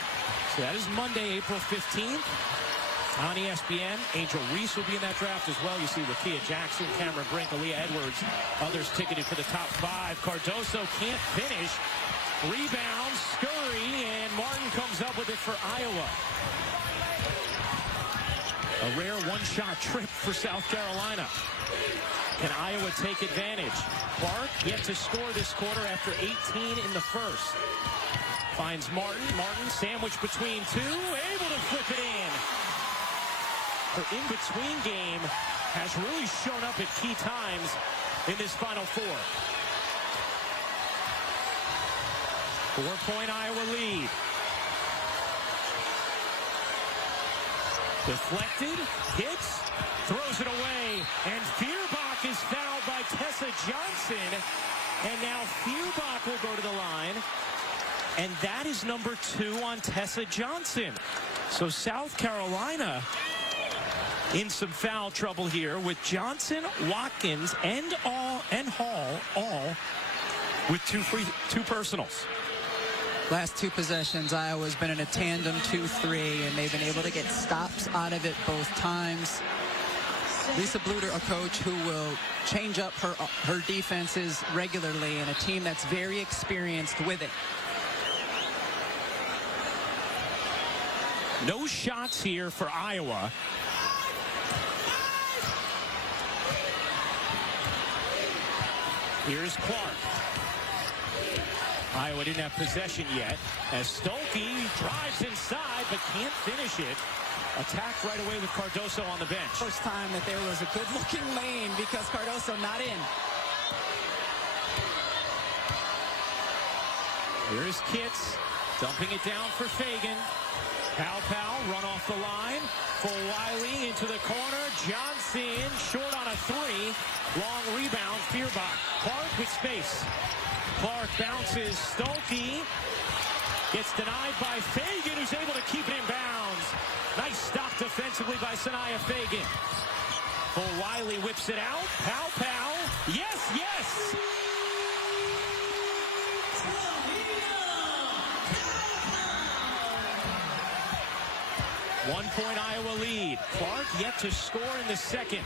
So that is Monday, April 15th on ESPN. Angel Reese will be in that draft as well. You see Rakia Jackson, Cameron Brink, Aaliyah Edwards, others ticketed for the top 5. Cardoso can't finish. Rebound, scurry, and Martin comes up with it for Iowa. A rare one-shot trip for South Carolina. Can Iowa take advantage? Clark yet to score this quarter after 18 in the first. Finds Martin. Martin sandwiched between 2. Able to flip it in. Her in-between game has really shown up at key times in this Final Four. 4-point Iowa lead. Deflected, hits, throws it away, and Feuerbach is fouled by Tessa Johnson. And now Feuerbach will go to the line. And that is number 2 on Tessa Johnson. So South Carolina in some foul trouble here with Johnson, Watkins, and Hall all with two personals. Last 2 possessions, Iowa's been in a tandem 2-3, and they've been able to get stops out of it both times. Lisa Bluter, a coach who will change up her defenses regularly, and a team that's very experienced with it. No shots here for Iowa. Here's Clark. Iowa didn't have possession yet as Stolke drives inside but can't finish it. Attacked right away with Cardoso on the bench. First time that there was a good-looking lane because Cardoso not in. Here's Kitts dumping it down for Fagan. Pow run off the line. For Wiley into the corner. Johnson short on a 3. Long rebound. Feuerbach. Clark with space. Clark bounces. Stolke gets denied by Fagan, who's able to keep it in bounds. Nice stop defensively by Sanaya Fagan. For Wiley whips it out. Pow. Yes. 1-point Iowa lead. Clark yet to score in the second.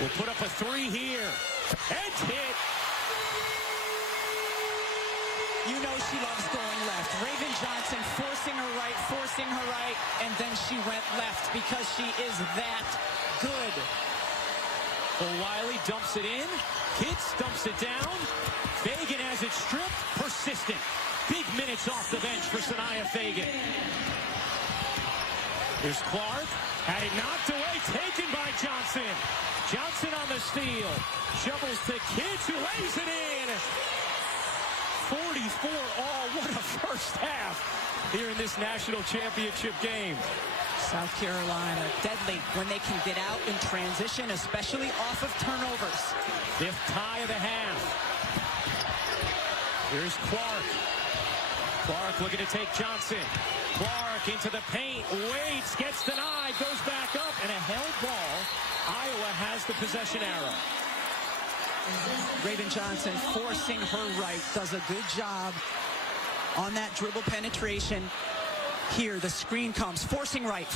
Will put up a 3 here. Edge hit. You know she loves going left. Raven Johnson forcing her right, and then she went left because she is that good. Well, Wiley dumps it in. Kitts dumps it down. Fagan has it stripped. Persistent. Big minutes off the bench for Sanaya Fagan. Here's Clark. Had it knocked away. Taken by Johnson. Johnson on the steal. Shovels to Kitts, who lays it in. 44 all. What a first half here in this national championship game. South Carolina deadly when they can get out in transition, especially off of turnovers. 5th tie of the half. Here's Clark. Clark looking to take Johnson. Clark into the paint, waits, gets denied, goes back up, and a held ball. Iowa has the possession arrow. Raven Johnson forcing her right, does a good job on that dribble penetration. Here, the screen comes, forcing right.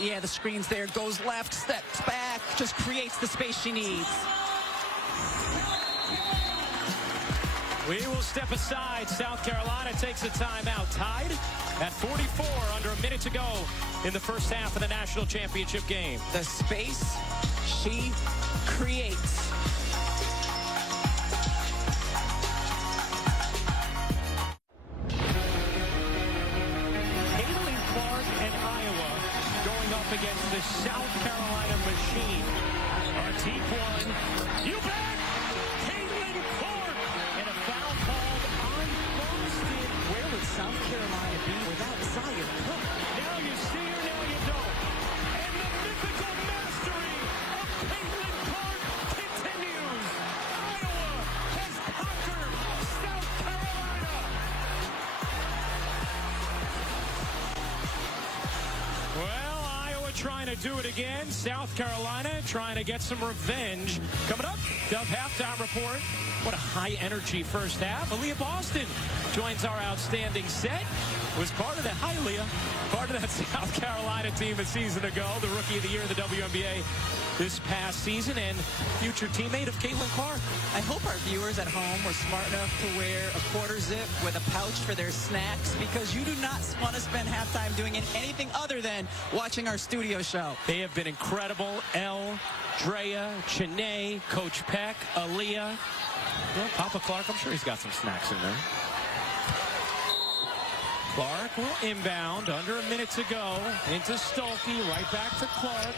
Yeah, the screen's there, goes left, steps back, just creates the space she needs. We will step aside. South Carolina takes a timeout. Tied at 44, under a minute to go in the first half of the national championship game. The space she creates. Caitlin Clark and Iowa going up against the South Carolina machine. Our T1, you bet! Caitlin Clark! And a foul called on Boston. Where would South Carolina be without Zion Cook? Now you see her, now you don't. And the mythical mastery of Caitlin Clark continues. Iowa has conquered South Carolina. Well, Iowa trying to do it again. South Carolina trying to get some revenge. Coming up, Dove Halftime Report. What a high-energy first half. Aaliyah Boston joins our outstanding set. Was part of that, hi Aaliyah, part of that South Carolina team a season ago. The Rookie of the Year in the WNBA this past season and future teammate of Caitlin Clark. I hope our viewers at home were smart enough to wear a quarter zip with a pouch for their snacks, because you do not want to spend halftime doing anything other than watching our studio show. They have been incredible. Elle, Drea, Chanae, Coach Peck, Aaliyah. Well, Papa Clark, I'm sure he's got some snacks in there. Clark will inbound, under a minute to go, into Stolke, right back to Clark.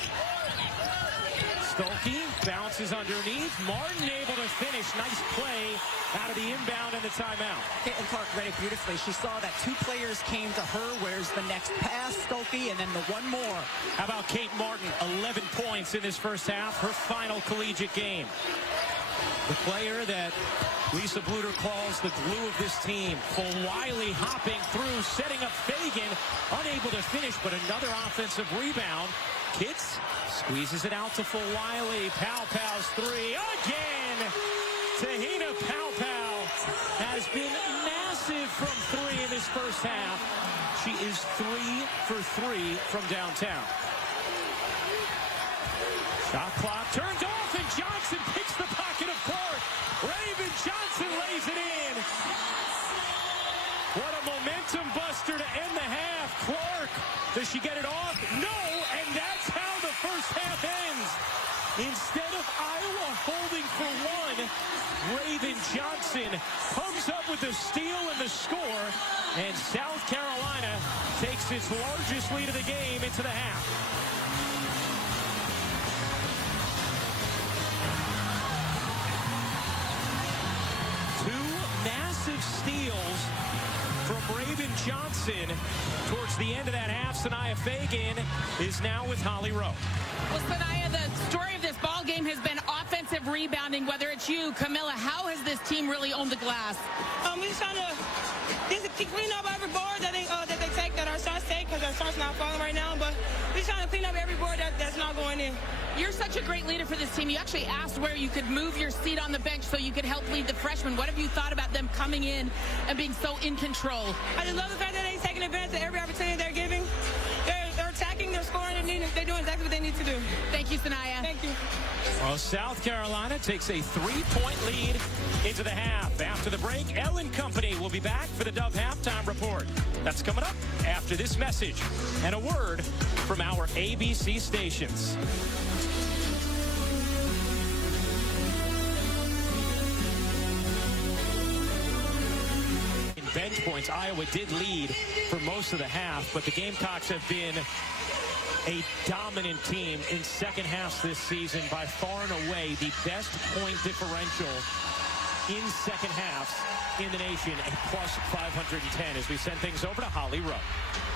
Stolke bounces underneath. Martin able to finish. Nice play out of the inbound and the timeout. Caitlin Clark read it beautifully. She saw that two players came to her. Where's the next pass, Stolke, and then the one more. How about Kate Martin? 11 points in this first half, her final collegiate game. The player that Lisa Bluter calls the glue of this team. Wiley hopping through, setting up Fagan, unable to finish, but another offensive rebound. Kitts squeezes it out to Wiley. Pow's three again. Tahina Pow has been massive from three in this first half. She is 3 for 3 from downtown. Shot clock turned off, and Johnson picks the pocket of Clark. Raven Johnson lays it in. What a momentum buster to end the half. Clark, does she get it off? No, and that's how the first half ends. Instead of Iowa holding for one, Raven Johnson comes up with the steal and the score, and South Carolina takes its largest lead of the game into the half. Massive steals from Raven Johnson towards the end of that half. Sanaya Fagan is now with Holly Rowe. Well, Sanaya, the story of this ball game has been offensive rebounding. Whether it's you, Camilla, how has this team really owned the glass? We're just trying to clean up every board that they take, that our shots take, because our shots not falling right now. But we're trying to clean up every board that's not going in. You're such a great leader for this team. You actually asked where you could move your seat on the bench so you could help lead the freshmen. What have you thought about them coming in and being so in control? I just love the fact that they're taking advantage of every opportunity they're giving. They're attacking, they're scoring, they're doing exactly what they need to do. Thank you, Sanaya. Thank you. Well, South Carolina takes a 3-point lead into the half. After the break, Ellen Company will be back for the Dove Halftime Report. That's coming up after this message and a word from our ABC stations. In bench points, Iowa did lead for most of the half, but the Gamecocks have been a dominant team in second halves this season, by far and away the best point differential in second halves in the nation, a plus 510, as we send things over to Holly Rowe.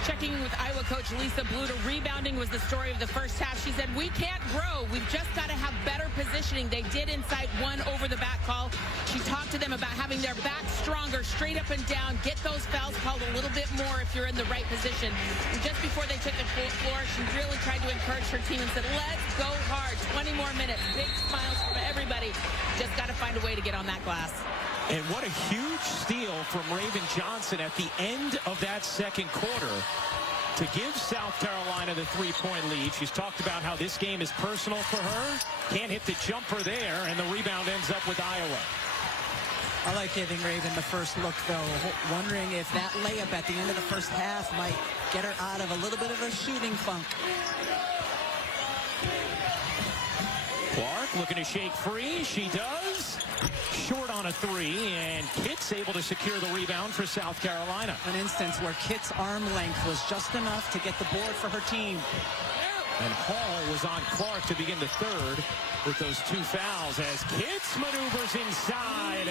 Checking with Iowa coach Lisa Bluter, rebounding was the story of the first half. She said, we can't grow. We've just got to have better positioning. They did incite one over the back call. She talked to them about having their back stronger, straight up and down, get those fouls called a little bit more if you're in the right position. And just before they took the floor, she really tried to encourage her team and said, let's go hard, 20 more minutes. Big smiles from everybody. Just got to find a way to get on that glass. And what a huge steal from Raven Johnson at the end of that second quarter to give South Carolina the three-point lead. She's talked about how this game is personal for her. Can't hit the jumper there, and the rebound ends up with Iowa. I like giving Raven the first look, though, wondering if that layup at the end of the first half might get her out of a little bit of a shooting funk. Clark looking to shake free. She does. Short on a three, and Kitt's able to secure the rebound for South Carolina. An instance where Kitt's arm length was just enough to get the board for her team. And Hall was on Clark to begin the third with those two fouls as Kitts maneuvers inside.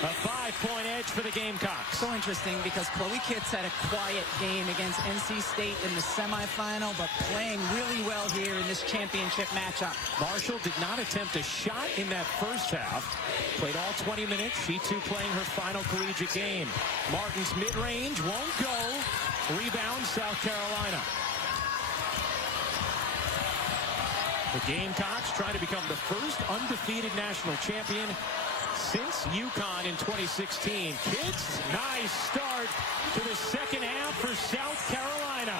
A 5-point edge for the Gamecocks. So interesting because Chloe Kitts had a quiet game against NC State in the semifinal, but playing really well here in this championship matchup. Marshall did not attempt a shot in that first half. Played all 20 minutes. She too playing her final collegiate game. Martin's mid-range won't go. Rebound, South Carolina. The Gamecocks try to become the first undefeated national champion since UConn in 2016. Kitt's, nice start to the second half for South Carolina.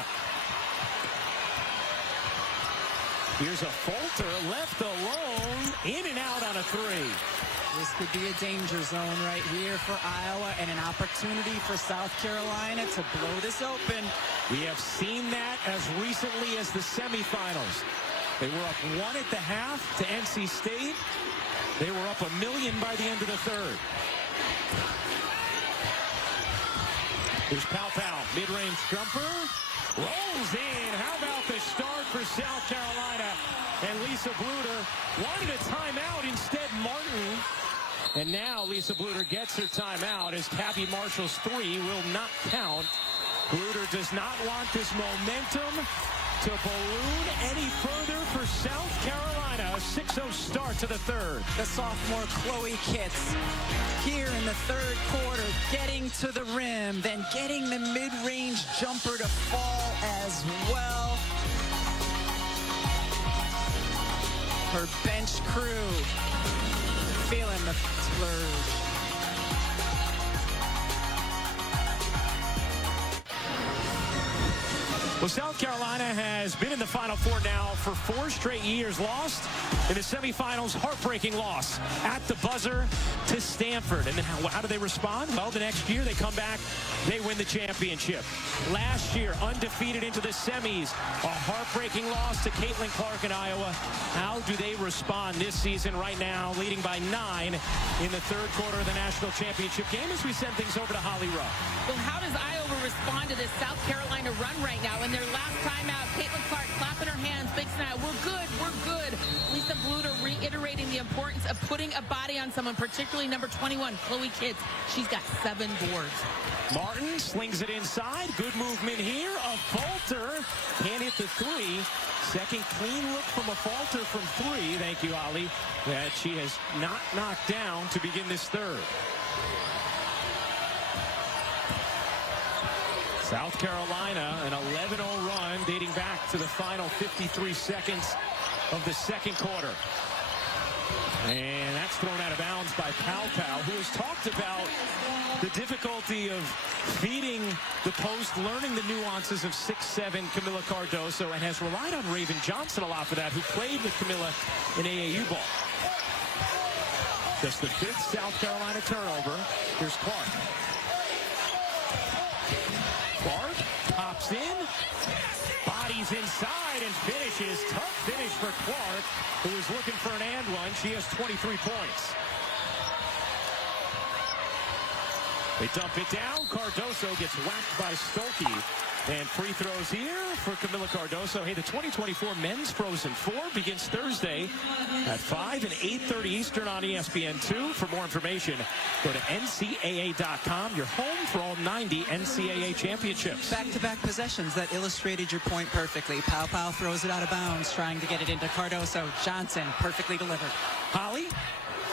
Here's a Fulter left alone, in and out on a three. This could be a danger zone right here for Iowa and an opportunity for South Carolina to blow this open. We have seen that as recently as the semifinals. They were up 1 at the half to NC State. They were up 1 million by the end of the third. Here's Pau, mid-range jumper. Rolls in. How about the start for South Carolina? And Lisa Bluter wanted a timeout. Instead, Martin. And now Lisa Bluter gets her timeout as Tabby Marshall's three will not count. Bluter does not want this momentum to balloon any further for South Carolina. A 6-0 start to the third. The sophomore Chloe Kitts here in the third quarter getting to the rim, then getting the mid-range jumper to fall as well. Her bench crew feeling the splurge. Well, South Carolina has been in the Final Four now for 4 straight years. Lost in the semifinals, heartbreaking loss at the buzzer to Stanford. And then how do they respond? Well, the next year they come back, they win the championship. Last year, undefeated into the semis, a heartbreaking loss to Caitlin Clark in Iowa. How do they respond this season right now, leading by 9 in the third quarter of the national championship game as we send things over to Holly Rowe. Well, how does Iowa respond to this South Carolina run right now? In their last time out, Caitlin Clark clapping her hands, big smile. We're good, we're good. Lisa Bluter reiterating the importance of putting a body on someone, particularly number 21, Chloe Kitts. She's got 7 boards. Martin slings it inside. Good movement here. A Fulter can't hit the three. Second clean look from a Fulter from 3. Thank you, Ali. That she has not knocked down to begin this third. South Carolina, an 11-0 run dating back to the final 53 seconds of the second quarter. And that's thrown out of bounds by Pau, who has talked about the difficulty of feeding the post, learning the nuances of 6'7" Camila Cardoso, and has relied on Raven Johnson a lot for that, who played with Camila in AAU ball. Just the 5th South Carolina turnover. Here's Clark. Clark pops in, bodies inside and finishes. Tough finish for Clark, who is looking for an and one. She has 23 points. They dump it down. Cardoso gets whacked by Stolke. And free throws here for Camila Cardoso. Hey, the 2024 Men's Frozen Four begins Thursday at 5 and 8:30 Eastern on ESPN2. For more information, go to NCAA.com, your home for all 90 NCAA championships. Back-to-back possessions that illustrated your point perfectly. Pau throws it out of bounds, trying to get it into Cardoso. Johnson perfectly delivered. Holly?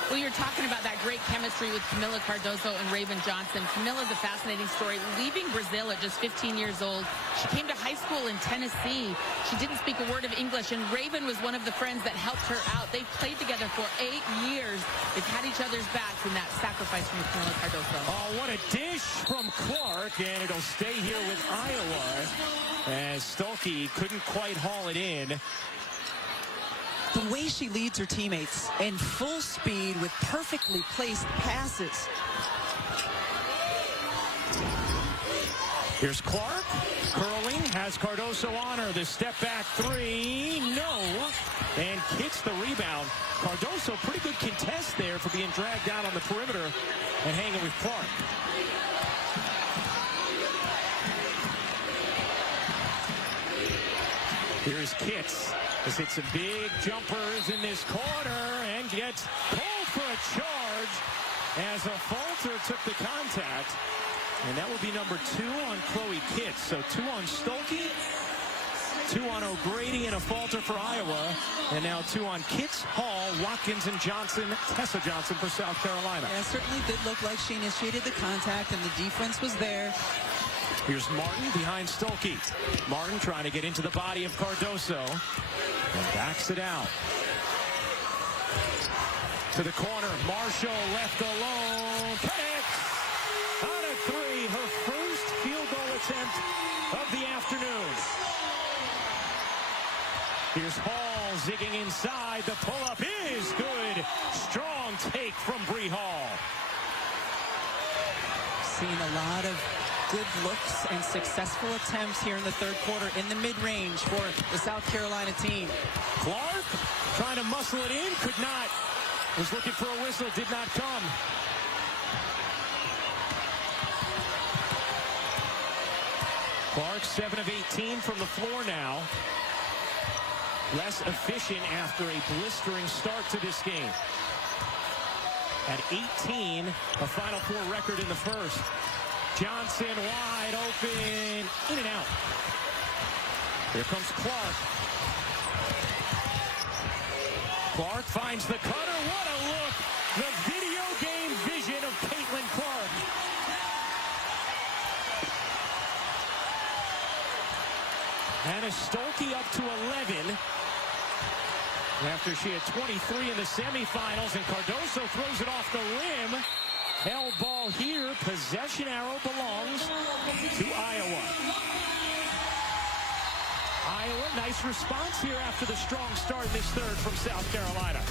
Well, you're talking about that great chemistry with Camila Cardoso and Raven Johnson. Camila's a fascinating story. Leaving Brazil at just 15 years old, she came to high school in Tennessee. She didn't speak a word of English, and Raven was one of the friends that helped her out. They've played together for 8 years. They've had each other's backs in that sacrifice from Camila Cardoso. Oh, what a dish from Clark, and it'll stay here with Iowa as Stolke couldn't quite haul it in. The way she leads her teammates in full speed with perfectly placed passes. Here's Clark, curling, has Cardoso on her. The step back three, no, and gets the rebound. Cardoso, pretty good contest there for being dragged out on the perimeter and hanging with Clark. Here's Kitts. Has hit some big jumpers in this corner and gets called for a charge as a falter took the contact. And that will be number 2 on Chloe Kitts. So 2 on Stolke, 2 on O'Grady, and a falter for Iowa. And now 2 on Kitts, Hall, Watkins, and Johnson. Tessa Johnson for South Carolina. Yeah, it certainly did look like she initiated the contact and the defense was there. Here's Martin behind Stolke. Martin trying to get into the body of Cardoso and backs it out. To the corner, Marshall left alone. Connects on a 3, her first field goal attempt of the afternoon. Here's Hall zigging inside. The pull-up is good. Strong take from Bree Hall. Seen a lot of good looks and successful attempts here in the third quarter in the mid-range for the South Carolina team. Clark trying to muscle it in, could not. Was looking for a whistle, did not come. Clark 7 of 18 from the floor now. Less efficient after a blistering start to this game. At 18, a Final Four record in the first. Johnson wide open, in and out. Here comes Clark. Clark finds the cutter. What a look! The video game vision of Caitlin Clark. Hannah Stolke up to 11. After she had 23 in the semifinals, and Cardoso throws it off the rim. Held ball here. Possession arrow belongs to Iowa. Iowa, nice response here after the strong start in this third from South Carolina.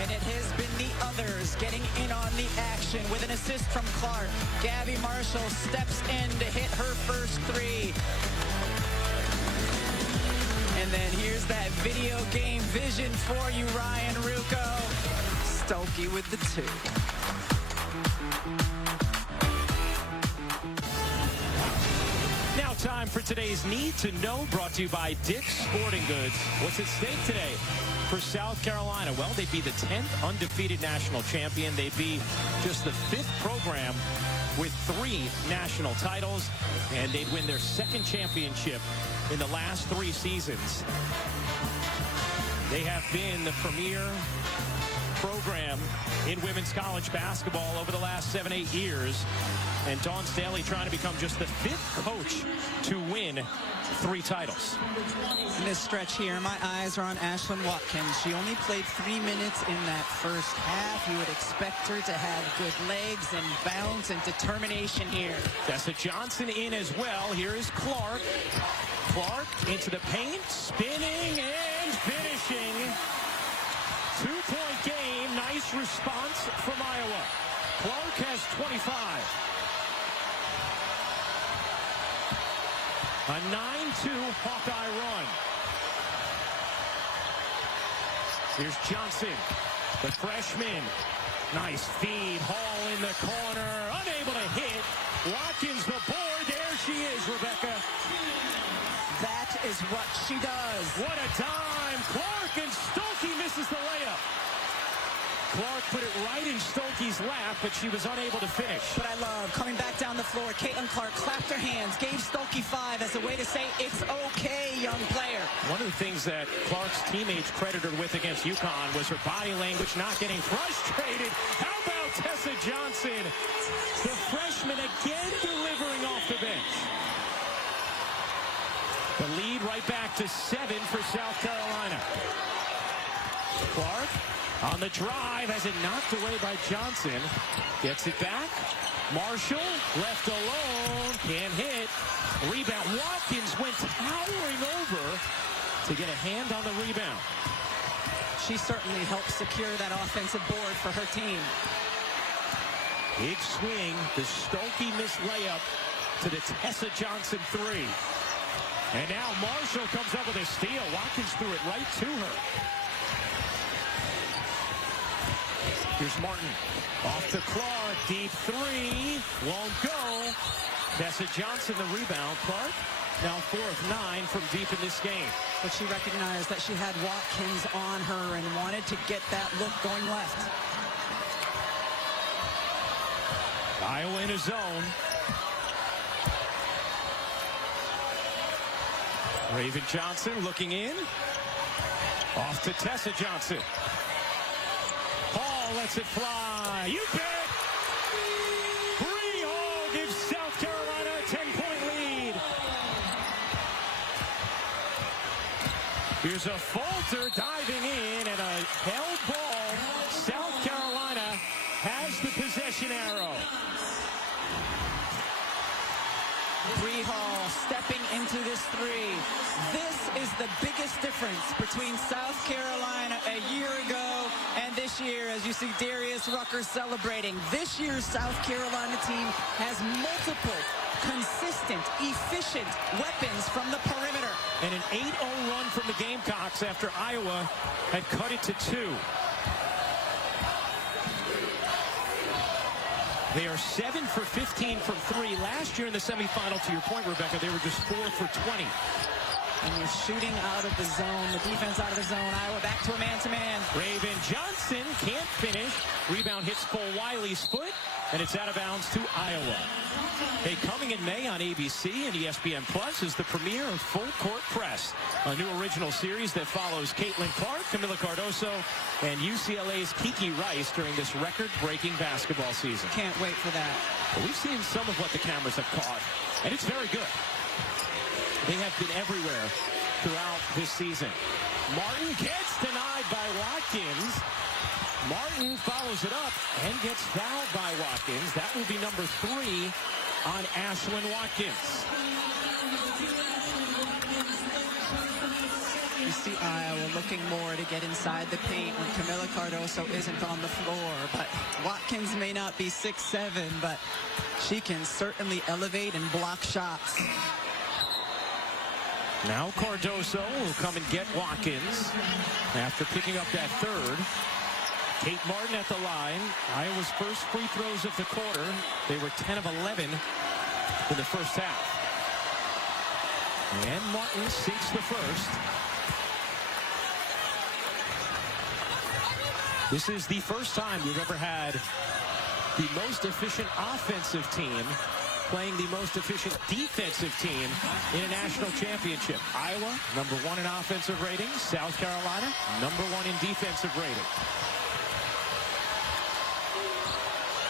And it has been the others getting in on the action with an assist from Clark. Gabby Marshall steps in to hit her first 3. And then here's that video game vision for you, Ryan Rucco. Stolke with the 2. Now time for today's Need to Know, brought to you by Dick's Sporting Goods. What's at stake today for South Carolina? Well, they'd be the 10th undefeated national champion. They'd be just the 5th program with 3 national titles, and they'd win their 2nd championship in the last 3 seasons. They have been the premier program in women's college basketball over the last 7-8 years. And Dawn Staley trying to become just the 5th coach to win 3 titles. In this stretch here, my eyes are on Ashlyn Watkins. She only played 3 minutes in that first half. You would expect her to have good legs and bounce and determination here. Tessa Johnson in as well. Here is Clark. Clark into the paint, spinning and finishing. 2-point game. Nice response from Iowa. Clark has 25. A 9-2 Hawkeye run. Here's Johnson, the freshman. Nice feed. Hall in the corner. Unable to hit. Watkins the board. There she is, Rebecca. That is what she does. What a dime. Clark, and Stolke misses the layup. Clark put it right in Stokey's lap, but she was unable to finish. But I love coming back down the floor. Caitlin Clark clapped her hands, gave Stokey 5 as a way to say, it's okay, young player. One of the things that Clark's teammates credited her with against UConn was her body language, not getting frustrated. How about Tessa Johnson? The freshman again delivering off the bench. The lead right back to 7 for South Carolina. Clark on the drive, has it knocked away by Johnson. Gets it back. Marshall left alone. Can't hit. Rebound. Watkins went towering over to get a hand on the rebound. She certainly helped secure that offensive board for her team. Big swing. The Stokey missed layup to the Tessa Johnson 3. And now Marshall comes up with a steal. Watkins threw it right to her. Here's Martin. Off to Clark. Deep 3. Won't go. Tessa Johnson the rebound. Clark now 4 of 9 from deep in this game. But she recognized that she had Watkins on her and wanted to get that look going left. Iowa in a zone. Raven Johnson looking in. Off to Tessa Johnson. Hall lets it fly. You bet! Bree Hall gives South Carolina a 10-point lead. Here's a Falter diving in and a held ball. South Carolina has the possession arrow. Bree Hall stepping into this 3. This is the biggest difference between South Carolina a year ago and this year, as you see Darius Rucker celebrating. This year's South Carolina team has multiple, consistent, efficient weapons from the perimeter. And an 8-0 run from the Gamecocks after Iowa had cut it to 2. They are 7 for 15 from 3. Last year in the semifinal, to your point, Rebecca, they were just 4 for 20. And you're shooting out of the zone, the defense out of the zone. Iowa back to a man-to-man. Raven Johnson can't finish. Rebound hits Cole Wiley's foot, and it's out of bounds to Iowa. Hey, coming in May on ABC and ESPN Plus is the premiere of Full Court Press, a new original series that follows Caitlin Clark, Camila Cardoso, and UCLA's Kiki Rice during this record-breaking basketball season. Can't wait for that. Well, we've seen some of what the cameras have caught, and it's very good. They have been everywhere throughout this season. Martin gets denied by Watkins. Martin follows it up and gets fouled by Watkins. That will be number 3 on Ashlyn Watkins. You see Iowa looking more to get inside the paint when Camila Cardoso isn't on the floor. But Watkins may not be 6'7", but she can certainly elevate and block shots. Now Cardoso will come and get Watkins after picking up that 3rd. Kate Martin at the line. Iowa's first free throws of the quarter. They were 10 of 11 in the first half. And Martin seeks the first. This is the first time we've ever had the most efficient offensive team playing the most efficient defensive team in a national championship. Iowa, number 1 in offensive rating. South Carolina, number 1 in defensive rating.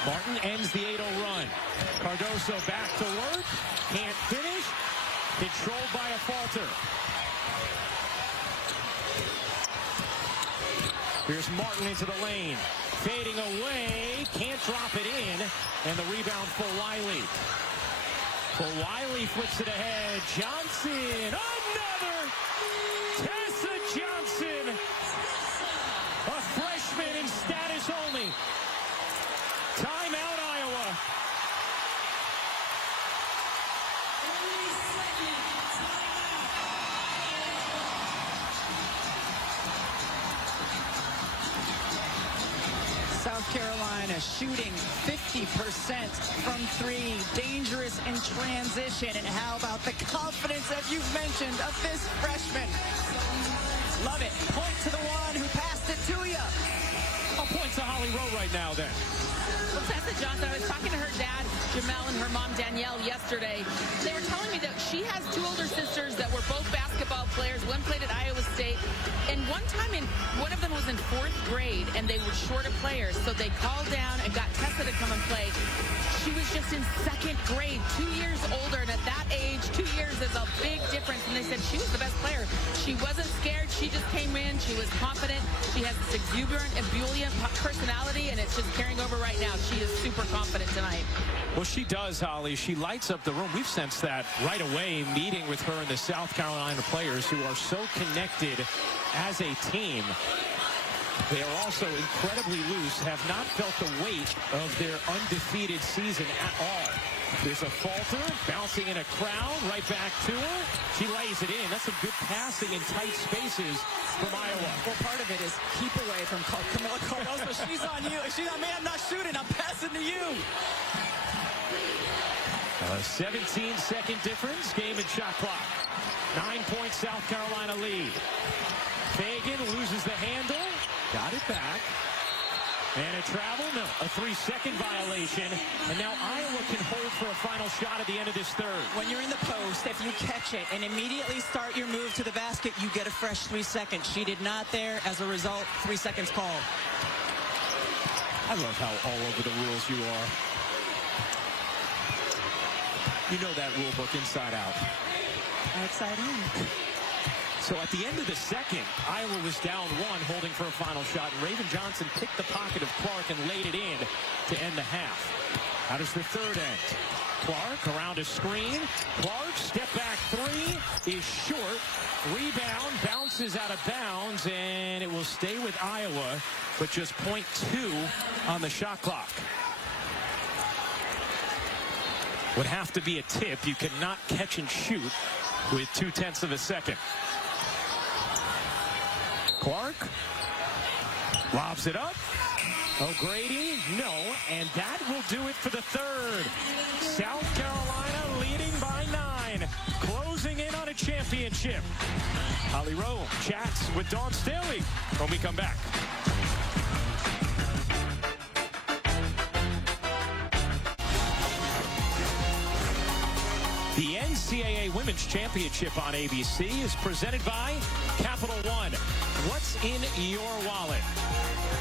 Martin ends the 8-0 run. Cardoso back to work. Can't finish. Controlled by a Falter. Here's Martin into the lane. Fading away. Can't drop it in. And the rebound for Wiley. For Wiley flips it ahead. Johnson. Another. Tessa Johnson. A freshman in status only. Timeout, Iowa. South Carolina shooting 50% from 3. Dangerous in transition. And how about the confidence that you've mentioned of this freshman? Love it. Point to the one who passed it to you. A point to Holly Holly Rowe right now then. Well, Tessa Johnson, I was talking to her dad, Jamel, and her mom, Danielle, yesterday. They were telling me that she has two older sisters that were both basketball players. One played at Iowa State. And one time, one of them was in 4th grade, and they were short of players. So they called down and got Tessa to come and play. She was just in 2nd grade, 2 years older. And at that age, 2 years is a big difference. And they said she was the best player. She wasn't scared. She just came in. She was confident. She has this exuberant, ebullient personality, and it's just carrying over right now. She is super confident tonight. Well, she does, Holly. She lights up the room. We've sensed that right away, meeting with her and the South Carolina players who are so connected as a team. They are also incredibly loose, have not felt the weight of their undefeated season at all. There's a falter, bouncing in a crowd, right back to her. She lays it in. That's some good passing in tight spaces from Iowa. Well, part of it is keep away from Camilla Cardoso. She's on you. She's on me. I'm not shooting. I'm passing to you. A 17-second difference, game and shot clock. 9-point South Carolina lead. Fagan loses the handle. Got it back. And a travel, no, a 3-second violation. And now Iowa can hold for a final shot at the end of this third. When you're in the post, if you catch it and immediately start your move to the basket, you get a fresh 3 seconds. She did not there. As a result, 3 seconds called. I love how all over the rules you are. You know that rule book inside out. Outside in. So at the end of the second, Iowa was down 1, holding for a final shot. And Raven Johnson picked the pocket of Clark and laid it in to end the half. How does the third end? Clark around a screen. Clark, step back 3 is short. Rebound, bounces out of bounds, and it will stay with Iowa, but just .2 on the shot clock. Would have to be a tip. You cannot catch and shoot with 0.2 of a second. Clark lobs it up. O'Grady, no, and that will do it for the third. South Carolina leading by 9, closing in on a championship. Holly Rowe chats with Dawn Staley when we come back. The NCAA Women's Championship on ABC is presented by Capital One. What's in your wallet?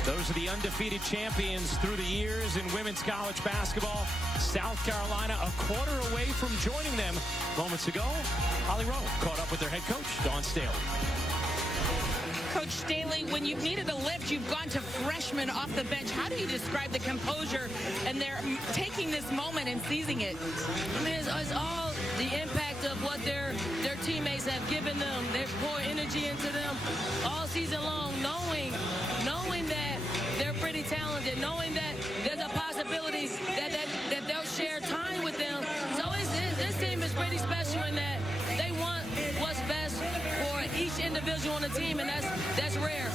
Those are the undefeated champions through the years in women's college basketball. South Carolina a quarter away from joining them. Moments ago, Holly Rowe caught up with their head coach, Dawn Staley. Coach Staley, when you've needed a lift, you've gone to freshmen off the bench. How do you describe the composure and they're taking this moment and seizing it? I mean, it's all the impact of what their teammates have given them. They've poured energy into them all season long, knowing that they're pretty talented, knowing that there's a possibility that they'll share time with them. So this team is pretty special in that they want what's best for each individual on the team, and that's rare.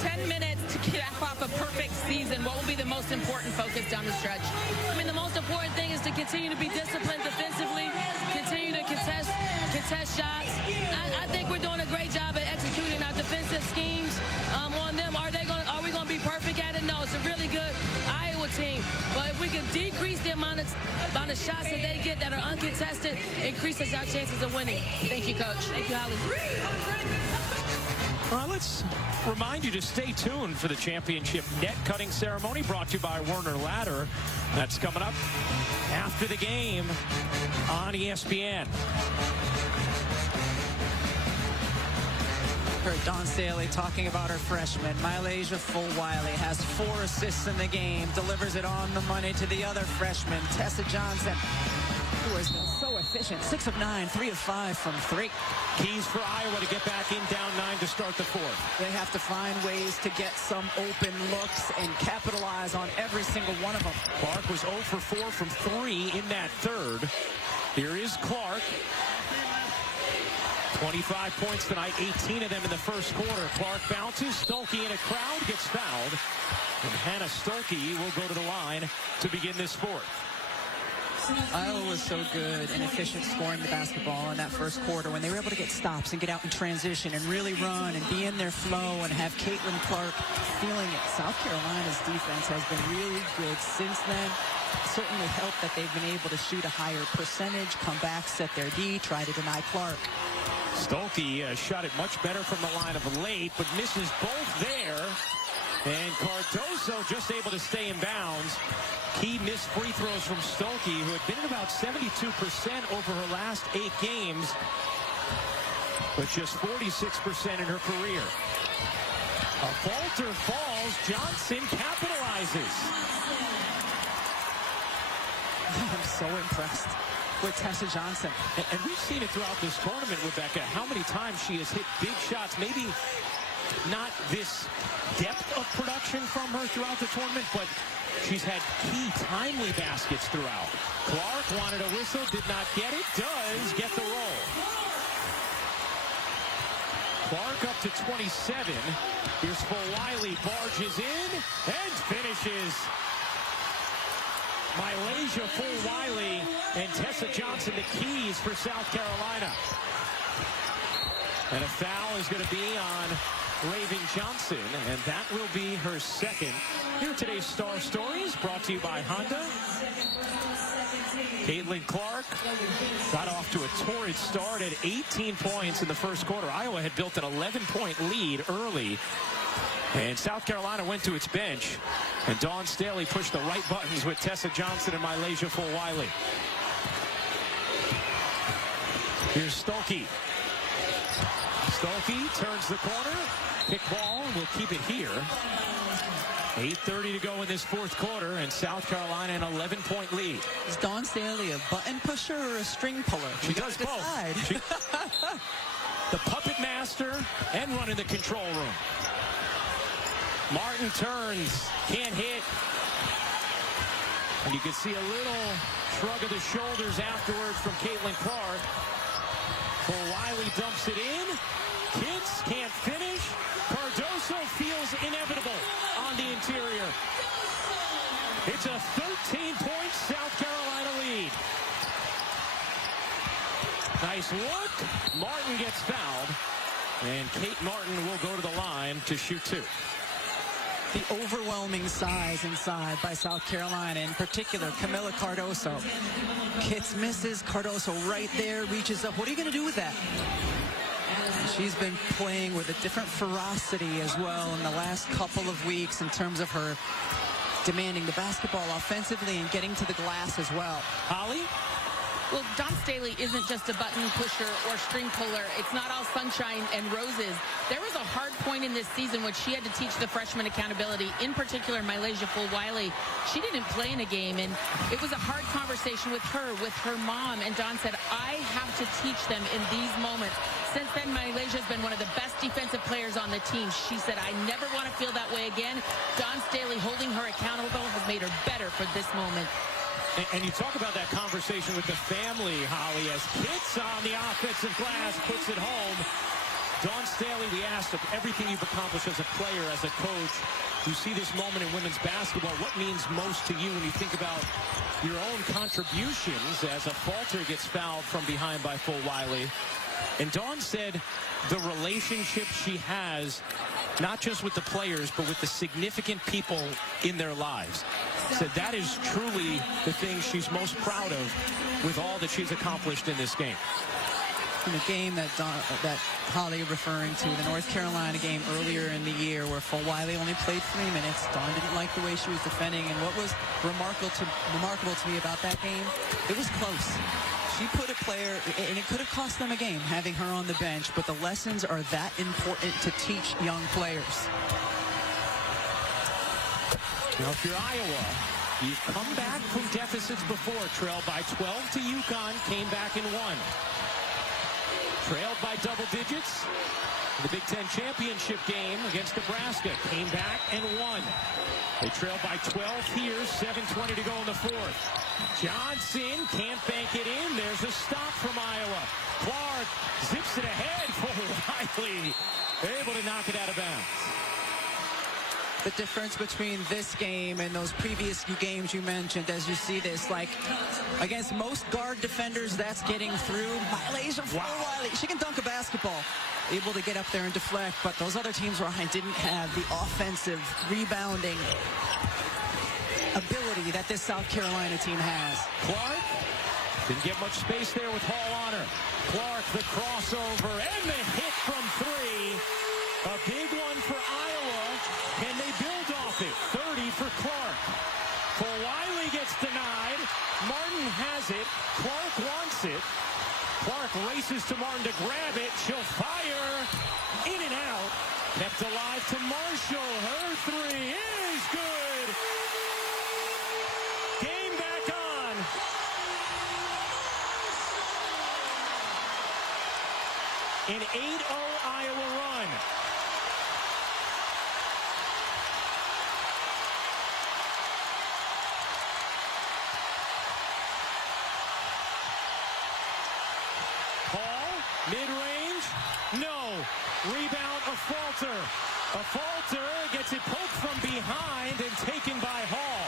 10 minutes to cap off a perfect season. What will be the most important focus down the stretch? I mean, the most important thing is to continue to be disciplined defensively, continue to contest shots. I think we're doing a great job at executing our defensive schemes on them. Are we going to be perfect at it? No, it's a really good Iowa team. But if we can decrease the amount of shots that they get that are uncontested, increases our chances of winning. Thank you, Coach. Thank you, Holly. All right, let's remind you to stay tuned for the championship net cutting ceremony brought to you by Werner Ladder. That's coming up after the game on ESPN. Heard Dawn Staley talking about her freshman. Mylasia Full-Wiley has 4 assists in the game, delivers it on the money to the other freshman, Tessa Johnson, who has been so efficient. 6 of 9, 3 of 5 from 3. Keys for Iowa to get back in down 9 to start the fourth. They have to find ways to get some open looks and capitalize on every single one of them. Clark was 0 for 4 from 3 in that third. Here is Clark. 25 points tonight, 18 of them in the first quarter. Clark bounces, Stolke in a crowd, gets fouled. And Hannah Stolke will go to the line to begin this fourth. Iowa was so good and efficient scoring the basketball in that first quarter when they were able to get stops and get out in transition and really run and be in their flow and have Caitlin Clark feeling it. South Carolina's defense has been really good since then. Certainly helped that they've been able to shoot a higher percentage, come back, set their D, try to deny Clark. Stolke shot it much better from the line of late, but misses both there. And Cardoso just able to stay in bounds. Key missed free throws from Stolke, who had been at about 72% over her last 8 games, but just 46% in her career. A falter falls. Johnson capitalizes. I'm so impressed with Tessa Johnson. And we've seen it throughout this tournament, Rebecca, how many times she has hit big shots. Maybe not this depth of production from her throughout the tournament, but she's had key timely baskets throughout. Clark wanted a whistle, did not get it, does get the roll. Clark up to 27. Here's Fulwiley, barges in and finishes. Malaysia, Fulwiley, and Tessa Johnson, the keys for South Carolina. And a foul is going to be on Raven Johnson, and that will be her second. Here are today's Star Stories, brought to you by Honda. Caitlin Clark got off to a torrid start at 18 points in the first quarter. Iowa had built an 11-point lead early, and South Carolina went to its bench, and Dawn Staley pushed the right buttons with Tessa Johnson and Malaysia Fulwiley. Here's Stolke. Stolke turns the corner. Pick ball, and we'll keep it here. 8:30 to go in this fourth quarter, and South Carolina an 11-point lead. Is Dawn Staley a button pusher or a string puller? She does both. The puppet master and running the control room. Martin turns, can't hit. And you can see a little shrug of the shoulders afterwards from Caitlin Clark. Fulwiley dumps it in. Kitts can't finish. Cardoso feels inevitable on the interior. It's a 13-point South Carolina lead. Nice look. Martin gets fouled. And Kate Martin will go to the line to shoot 2. The overwhelming size inside by South Carolina, in particular, Camila Cardoso. Kitts misses. Cardoso right there, reaches up. What are you going to do with that? She's been playing with a different ferocity as well in the last couple of weeks in terms of her demanding the basketball offensively and getting to the glass as well. Holly? Well, Dawn Staley isn't just a button pusher or string puller. It's not all sunshine and roses. There was a hard point in this season when she had to teach the freshman accountability, in particular Malaysia Fulwiley. She didn't play in a game, and it was a hard conversation with her mom, and Dawn said, I have to teach them in these moments. Since then, Malaysia's been one of the best defensive players on the team. She said, I never want to feel that way again. Dawn Staley holding her accountable has made her better for this moment. And you talk about that conversation with the family, Holly, as Kitts on the offensive glass puts it home. Dawn Staley, we asked of everything you've accomplished as a player, as a coach. You see this moment in women's basketball. What means most to you when you think about your own contributions as a falter gets fouled from behind by Fulwiley? And Dawn said the relationship she has, not just with the players, but with the significant people in their lives. Said that is truly the thing she's most proud of with all that she's accomplished in this game. In the game that Holly referring to, the North Carolina game earlier in the year where Fulwiley only played 3 minutes. Dawn didn't like the way she was defending, and what was remarkable to me about that game, it was close. She put a player, and it could have cost them a game having her on the bench, but the lessons are that important to teach young players. Now, if you're Iowa, you've come back from deficits before. Trailed by 12 to UConn, came back and won. Trailed by double digits in the Big Ten championship game against Nebraska, came back and won. They trailed by 12 here, 7:20 to go in the fourth. Johnson can't bank it in. There's a stop from Iowa. Clark zips it ahead for Wiley. Able to knock it out of bounds. The difference between this game and those previous games you mentioned, as you see this, like against most guard defenders, that's getting through. Malaysia, Wiley, she can dunk a basketball. Able to get up there and deflect, but those other teams, Ryan, didn't have the offensive rebounding ability that this South Carolina team has. Clark didn't get much space there with Hall on her. Clark, the crossover, and the hit from three. A big one for Iowa. Can they build off it? 30 for Clark. For Wiley gets denied. Martin has it. Clark wants it. Clark races to Martin to grab it. She'll fire. In and out. Kept alive to Marshall. Her three is good. Game back on. An 8-0 Iowa run. Mid-range, no. Rebound, a falter. A falter gets it poked from behind and taken by Hall.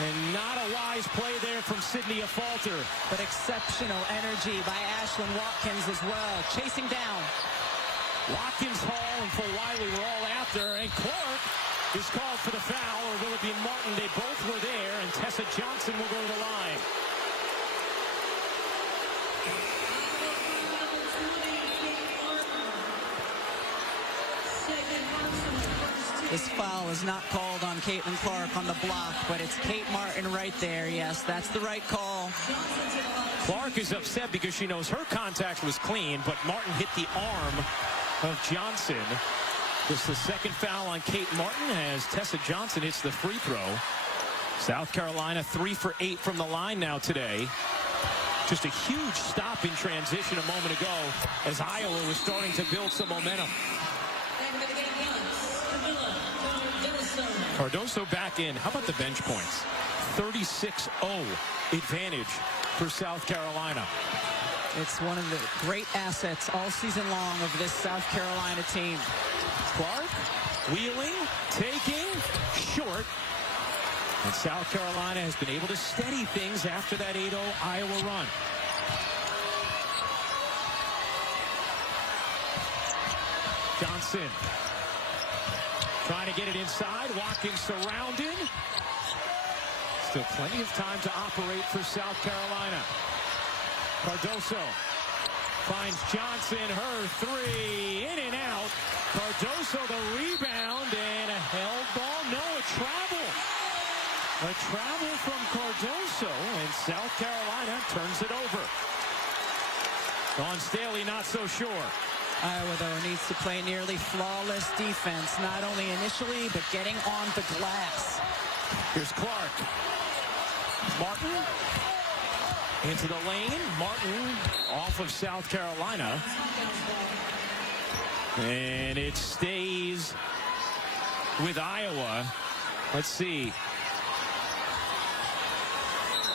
And not a wise play there from Sydney, a falter. But exceptional energy by Ashlyn Watkins as well, chasing down. Watkins, Hall, and for Wiley were all after, and Clark is called for the foul, or will it be Martin? They both were there, and Tessa Johnson will go to the line. This foul is not called on Caitlin Clark on the block, but it's Kate Martin right there. Yes, that's the right call. Clark is upset because she knows her contact was clean, but Martin hit the arm of Johnson. This is the second foul on Kate Martin as Tessa Johnson hits the free throw. South Carolina 3 for 8 from the line now today. Just a huge stop in transition a moment ago as Iowa was starting to build some momentum. Cardoso back in. How about the bench points? 36-0 advantage for South Carolina. It's one of the great assets all season long of this South Carolina team. Clark wheeling, taking, short. And South Carolina has been able to steady things after that 8-0 Iowa run. Johnson trying to get it inside. Watkins surrounded. Still plenty of time to operate for South Carolina. Cardoso finds Johnson. Her three. In and out. Cardoso the rebound. And a held ball. No, a travel. A travel from Cardoso. And South Carolina turns it over. Dawn Staley not so sure. Iowa, though, needs to play nearly flawless defense, not only initially, but getting on the glass. Here's Clark. Martin into the lane. Martin off of South Carolina. And it stays with Iowa. Let's see.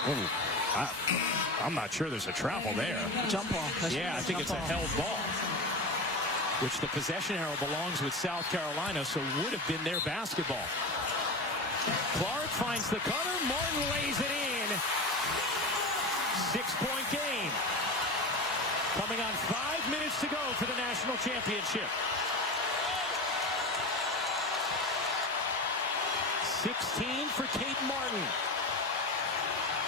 Oh, I'm not sure there's a travel there. Jump ball. Yeah, I think it's a held ball, which the possession arrow belongs with South Carolina, so would have been their basketball. Clark finds the cutter. Martin lays it in. 6-point game. Coming on 5 minutes to go for the national championship. 16 for Kate Martin.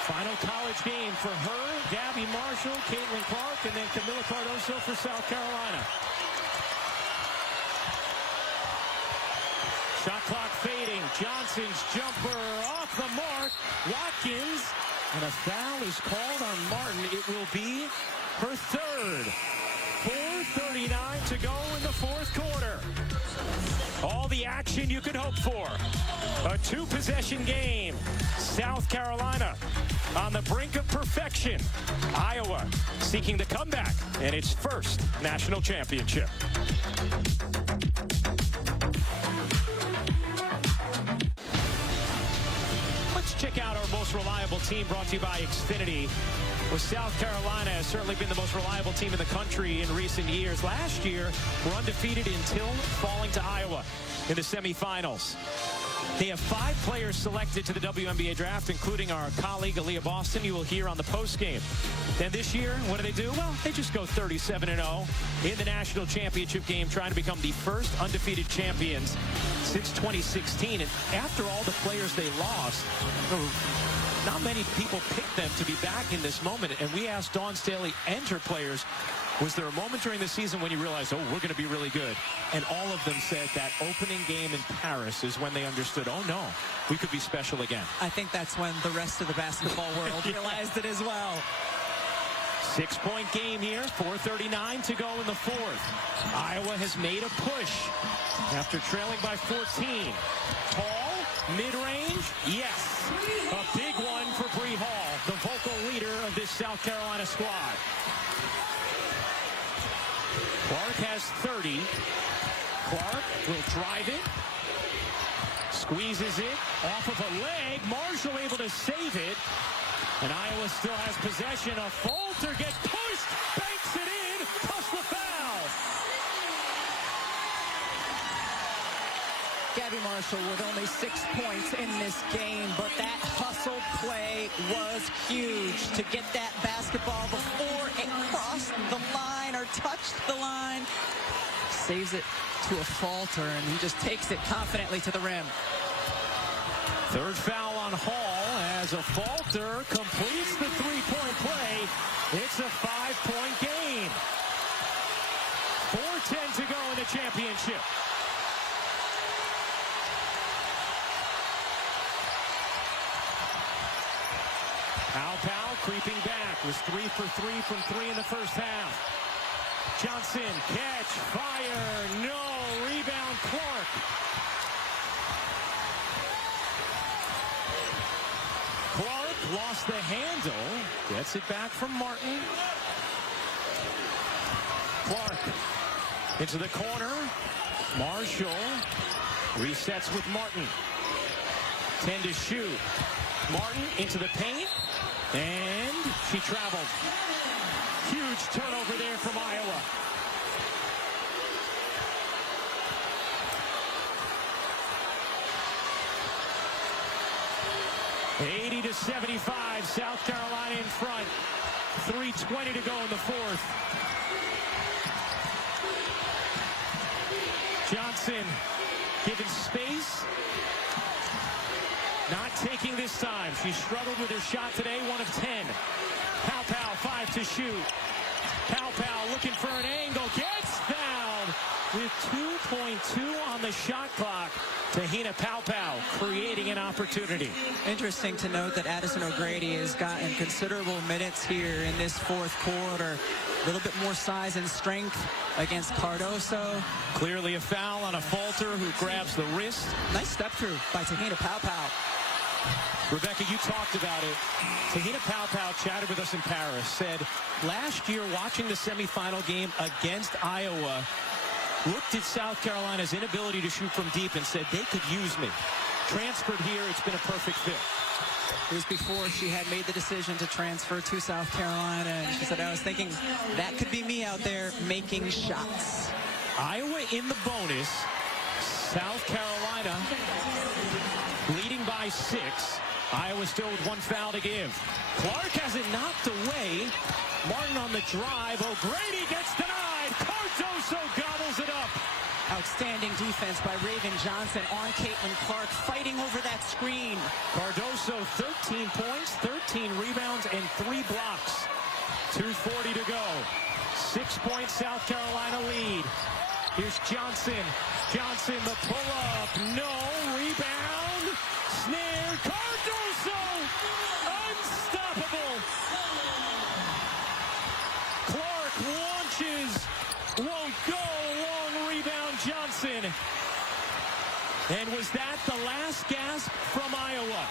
Final college game for her, Gabby Marshall, Caitlin Clark, and then Camila Cardoso for South Carolina. Shot clock fading. Johnson's jumper off the mark. Watkins. And a foul is called on Martin. It will be her third. 4:39 to go in the fourth quarter. All the action you could hope for. A two-possession game. South Carolina on the brink of perfection. Iowa seeking the comeback and its first national championship. check out our most reliable team, brought to you by Xfinity. Well, South Carolina has certainly been the most reliable team in the country in recent years. Last year, we're undefeated until falling to Iowa in the semifinals. They have 5 players selected to the WNBA draft, including our colleague Aaliyah Boston, you will hear on the postgame. Then this year, what do? Well, they just go 37-0 in the national championship game, trying to become the first undefeated champions since 2016. And after all the players they lost, not many people picked them to be back in this moment. And we asked Dawn Staley and her players, was there a moment during the season when you realized, oh, we're going to be really good? And all of them said that opening game in Paris is when they understood, oh, no, we could be special again. I think that's when the rest of the basketball world realized it as well. 6-point game here, 4:39 to go in the fourth. Iowa has made a push after trailing by 14. Hall, mid-range, yes. A big one for Bree Hall, the vocal leader of this South Carolina squad. Clark has 30. Clark will drive it. Squeezes it off of a leg. Marshall able to save it. And Iowa still has possession. A falter gets pushed. Banks it in. Plus the foul. Gabby Marshall with only 6 points in this game, but that hustle play was huge to get that basketball before it crossed the line or touched the line. Saves it to a falter, and he just takes it confidently to the rim. Third foul on Hall as a falter completes the three-point play. It's a 5-point game. 4:10 to go in the championship. Powell creeping back, was 3 for 3 from 3 in the first half. Johnson, catch, fire, no, rebound, Clark. Clark lost the handle, gets it back from Martin. Clark into the corner. Marshall resets with Martin. 10 to shoot. Martin into the paint. And she traveled. Huge turnover there from Iowa. (80-75), South Carolina in front. 3:20 to go in the fourth. Johnson given space. Not taking this time. She struggled with her shot today, 1 of 10. Powell, 5 to shoot. Powell looking for an angle, gets fouled with 2.2 on the shot clock. Tahina Powell creating an opportunity. Interesting to note that Addison O'Grady has gotten considerable minutes here in this fourth quarter. A little bit more size and strength against Cardoso. Clearly a foul on a falter who grabs the wrist. Nice step through by Tahina Powell. Rebecca, you talked about it. Tahina Powell chatted with us in Paris, said last year watching the semifinal game against Iowa, looked at South Carolina's inability to shoot from deep and said they could use me. Transferred here, it's been a perfect fit. It was before she had made the decision to transfer to South Carolina, and she said, I was thinking that could be me out there making shots. Iowa in the bonus. South Carolina leading by 6. Iowa still with 1 foul to give. Clark has it knocked away. Martin on the drive. O'Grady gets denied. Cardoso gobbles it up. Outstanding defense by Raven Johnson on Caitlin Clark, fighting over that screen. Cardoso, 13 points, 13 rebounds, and 3 blocks. 2:40 to go. 6-point South Carolina lead. Here's Johnson. Johnson, the pull-up. No. Rebound. Snare. Cardoso. Unstoppable. Clark launches. Won't go. Long rebound, Johnson. And was that the last gasp from Iowa?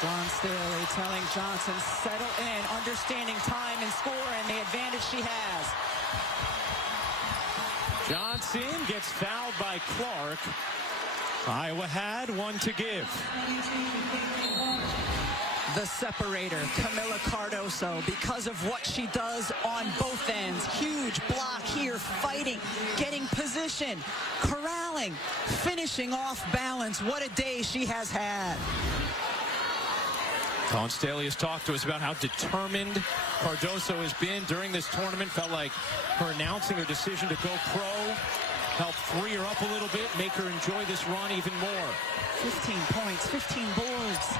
Dawn Staley telling Johnson, settle in, understanding time and score and the advantage she has. Johnson gets fouled by Clark. Iowa had one to give. The separator, Camila Cardoso, because of what she does on both ends. Huge block here, fighting, getting position, corralling, finishing off balance. What a day she has had. Dawn Staley has talked to us about how determined Cardoso has been during this tournament. Felt like her announcing her decision to go pro helped free her up a little bit, make her enjoy this run even more. 15 points, 15 boards.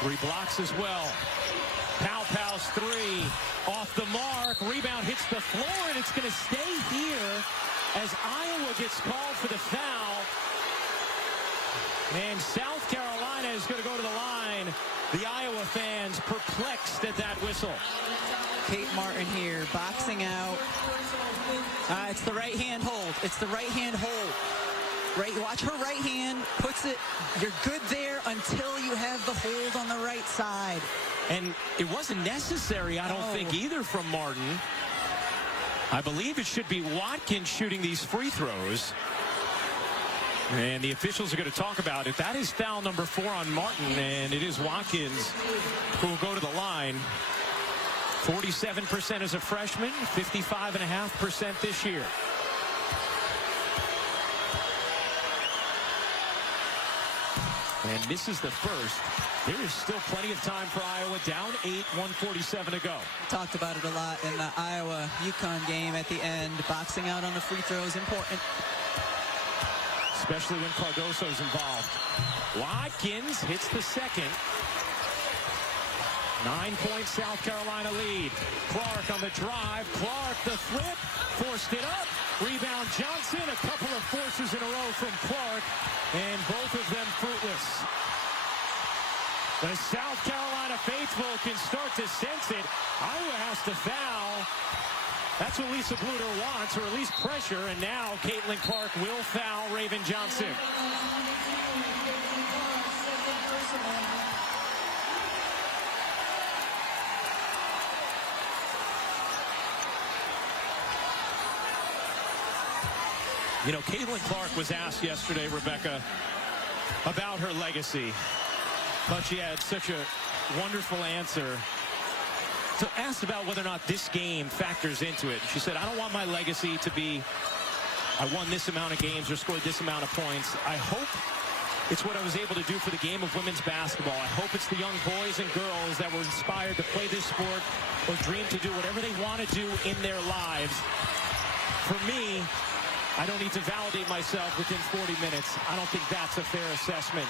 3 blocks as well. Pow's 3 off the mark. Rebound hits the floor, and it's going to stay here as Iowa gets called for the foul. And South Carolina is going to go to the line. The Iowa fans perplexed at that whistle. Kate Martin here, boxing out. It's the right hand hold. It's the right hand hold. Right, watch her right hand, puts it, you're good there until you have the hold on the right side. And it wasn't necessary, I don't think, either from Martin. I believe it should be Watkins shooting these free throws. And the officials are going to talk about it. That is foul number 4 on Martin, and it is Watkins who will go to the line. 47% as a freshman, 55.5% this year. And this is the first. There is still plenty of time for Iowa. Down 8, 1:47 to go. Talked about it a lot in the Iowa-UConn game at the end. Boxing out on the free throw is important. Especially when Cardoso's involved. Watkins hits the second. 9-point South Carolina lead. Clark on the drive. Clark the flip. Forced it up. Rebound Johnson. A couple of forces in a row from Clark. And both of them fruitless. The South Carolina faithful can start to sense it. Iowa has to foul. That's what Lisa Bluter wants, or at least pressure. And now Caitlin Clark will foul Raven Johnson. You know, Caitlin Clark was asked yesterday, Rebecca, about her legacy. But she had such a wonderful answer. So asked about whether or not this game factors into it. She said, I don't want my legacy to be, I won this amount of games or scored this amount of points. I hope it's what I was able to do for the game of women's basketball. I hope it's the young boys and girls that were inspired to play this sport or dream to do whatever they want to do in their lives. For me, I don't need to validate myself within 40 minutes. I don't think that's a fair assessment.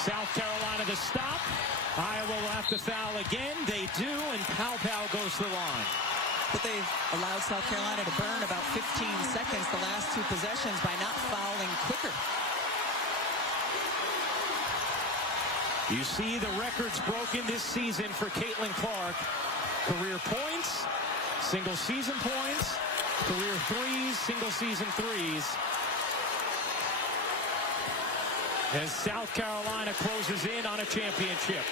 South Carolina to stop. Iowa will have to foul again. They do, and Pow goes to the line. But they've allowed South Carolina to burn about 15 seconds the last 2 possessions by not fouling quicker. You see the records broken this season for Caitlin Clark. Career points, single season points, career threes, single season threes. As South Carolina closes in on a championship.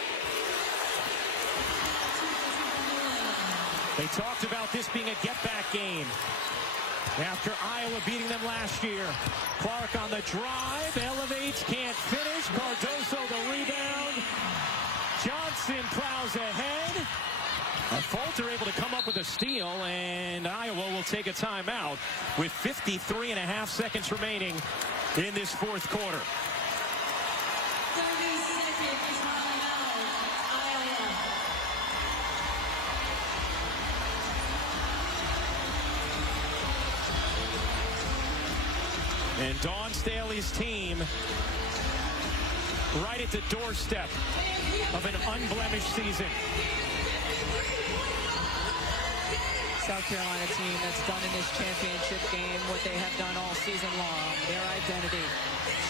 They talked about this being a get-back game after Iowa beating them last year. Clark on the drive, elevates, can't finish. Cardoso the rebound. Johnson plows ahead. Fulter able to come up with a steal, and Iowa will take a timeout with 53.5 seconds remaining in this 4th quarter. And Dawn Staley's team right at the doorstep of an unblemished season. South Carolina team that's done in this championship game what they have done all season long. Their identity,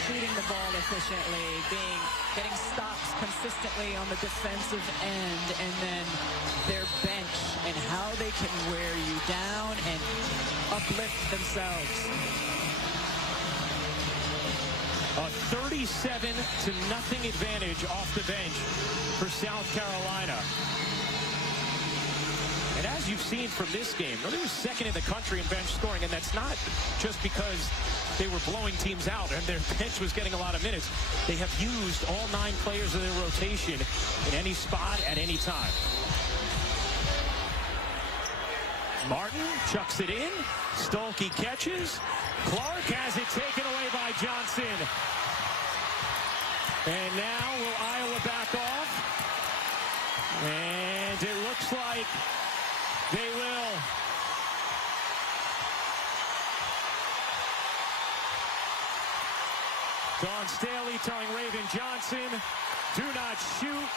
shooting the ball efficiently, getting stops consistently on the defensive end, and then their bench and how they can wear you down and uplift themselves. A 37-0 advantage off the bench for South Carolina. And as you've seen from this game, they were second in the country in bench scoring, and that's not just because they were blowing teams out and their bench was getting a lot of minutes. They have used all 9 players of their rotation in any spot at any time. Martin chucks it in. Stolke catches. Clark has it taken away by Johnson. And now will Iowa back off? And it looks like they will. Dawn Staley telling Raven Johnson, do not shoot.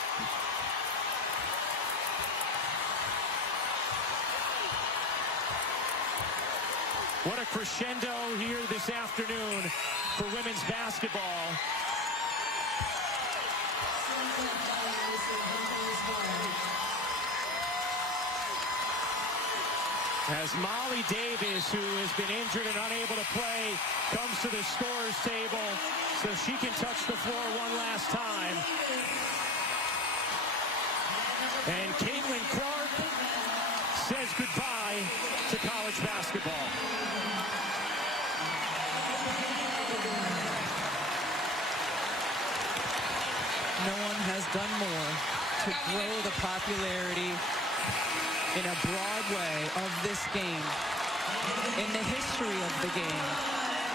What a crescendo here this afternoon for women's basketball. As Molly Davis, who has been injured and unable to play, comes to the scorer's table so she can touch the floor one last time. And Caitlin Clark says goodbye to college basketball. No one has done more to grow the popularity in a broad way of this game, in the history of the game,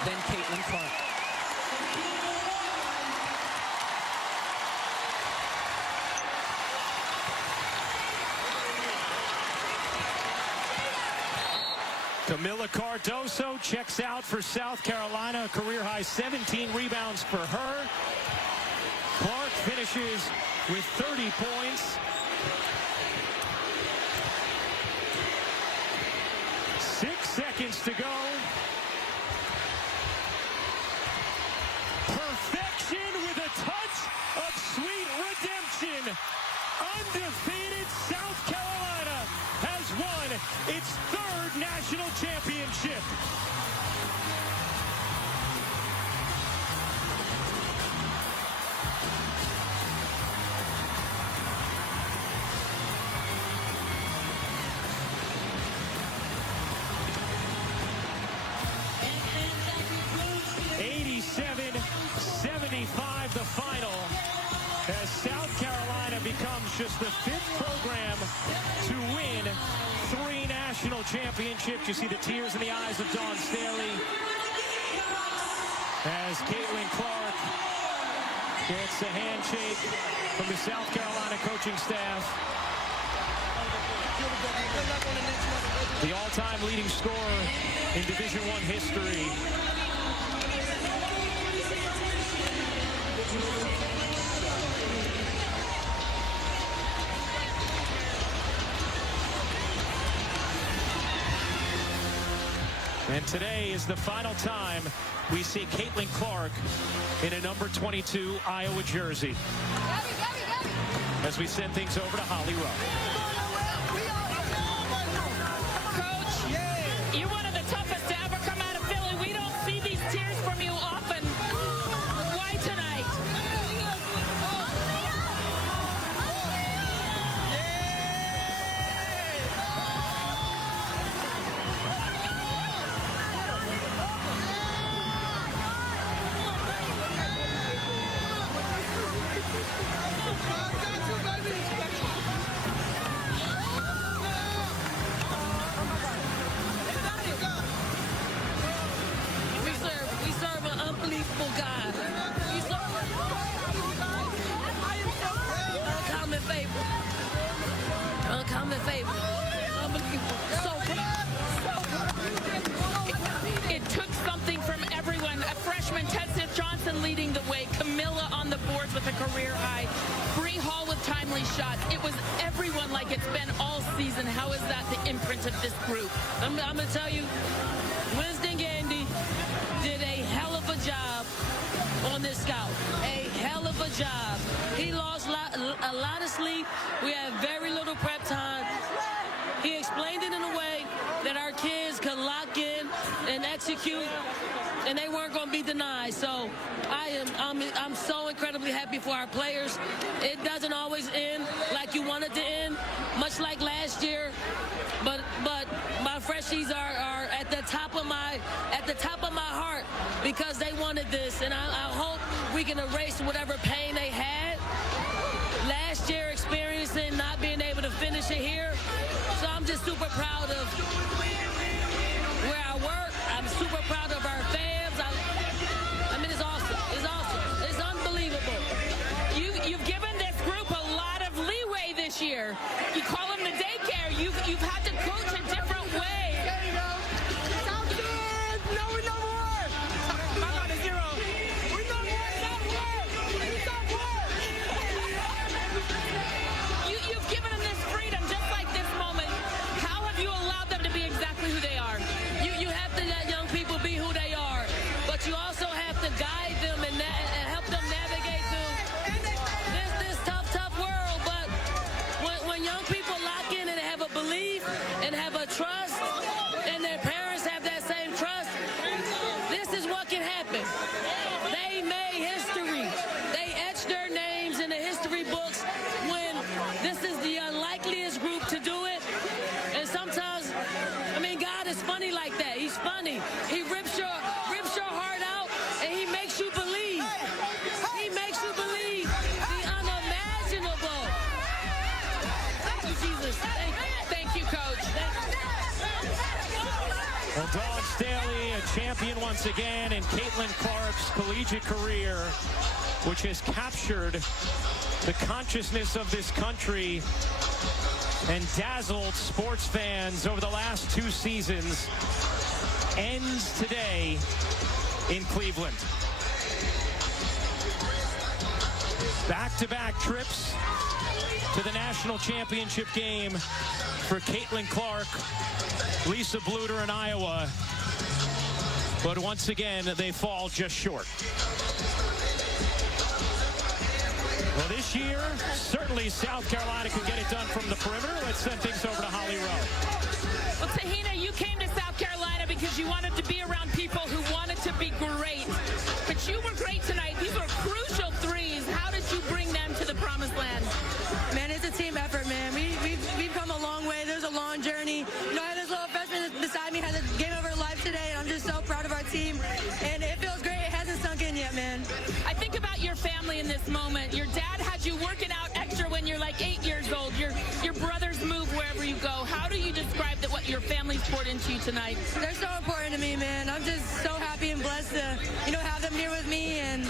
than Caitlin Clark. Camila Cardoso checks out for South Carolina, a career-high 17 rebounds for her. Clark finishes with 30 points. 6 seconds to go. Perfection with a touch of sweet redemption. Undefeated South Carolina has won its 3rd national championship. The final, as South Carolina becomes just the 5th program to win 3 national championships. You see the tears in the eyes of Dawn Staley as Caitlin Clark gets a handshake from the South Carolina coaching staff. The all-time leading scorer in Division I history. And today is the final time we see Caitlin Clark in a number 22 Iowa jersey. As we send things over to Holly Rowe. Coach, you're one of the toughest to ever come out of Philly. We don't see these tears from you often. Why tonight? We serve an unbelievable God. We serve uncommon favor. Uncommon favor. Unbelievable. So it took something from everyone. A freshman, Tessa Johnson leading the way. Camilla on the boards with a career high. Bree Hall with timely shots. It was everyone like it's been all season. How is that the imprint of this group? I'm going to tell you, Winston Gandy did a hell of a job on this scout. A hell of a job. He lost a lot of sleep. We had very little prep time. He explained it in a way that our kids could lock in and execute, and they weren't going to be denied. So I'm so incredibly happy for our players. It doesn't always end like you want it to end, much like last year. But my freshies are at the top of my at the top of my heart because they wanted this, and I hope we can erase whatever pain they had last year experiencing not being able to finish it here. So I'm just super proud of where I work. I'm super proud of our fans. I mean, it's awesome. It's awesome. It's unbelievable. You've given this group a lot of leeway this year. You call them the daycare. You've had to coach a different way. There you go. Sounds good. No, we're number one. I'm on a 0. We're number one. Stop work. You've given them this freedom, just like this moment. How have you allowed them to be exactly who they are? You have to let young people be who they are, but you also have to guide them and help them navigate through this tough world. But when young people lock in and have a belief and have a trust, and their parents have that same trust, this is what can happen. They made history. They etched their names in the history books when this is the unlikeliest group to do it. And sometimes, I mean, God is funny like that. He's funny. He rips your heart out, and he makes you believe. He makes you believe the unimaginable. Thank you, Jesus. Thank you, Coach. Well, Dawn Staley, a champion once again in Caitlin Clark's collegiate career, which has captured the consciousness of this country and dazzled sports fans over the last 2 seasons, ends today in Cleveland. Back-to-back trips to the national championship game for Caitlin Clark, Lisa Bluter in Iowa, but once again they fall just short. Well, this year, certainly South Carolina could get it done from the perimeter. Let's send things over to Holly Rowe. Well, Tahina, you came to South Carolina because you wanted to be around people who wanted to be great. But you were great tonight. These were crucial threes. How did you bring them to the promised land? Man, it's a team effort, man. We've come a long way. There's a long journey. You know, I have this little freshman beside me, has a game of her life today, and I'm just so proud of our team. And it feels great. It hasn't sunk in yet, man. I think about your family in this moment. Your dad had you working out extra when you're like 8 years old. Your brothers move wherever you go. How do you describe that what your family's poured into you tonight? They're so important to me, man. I'm just so happy and blessed to, have them here with me. And,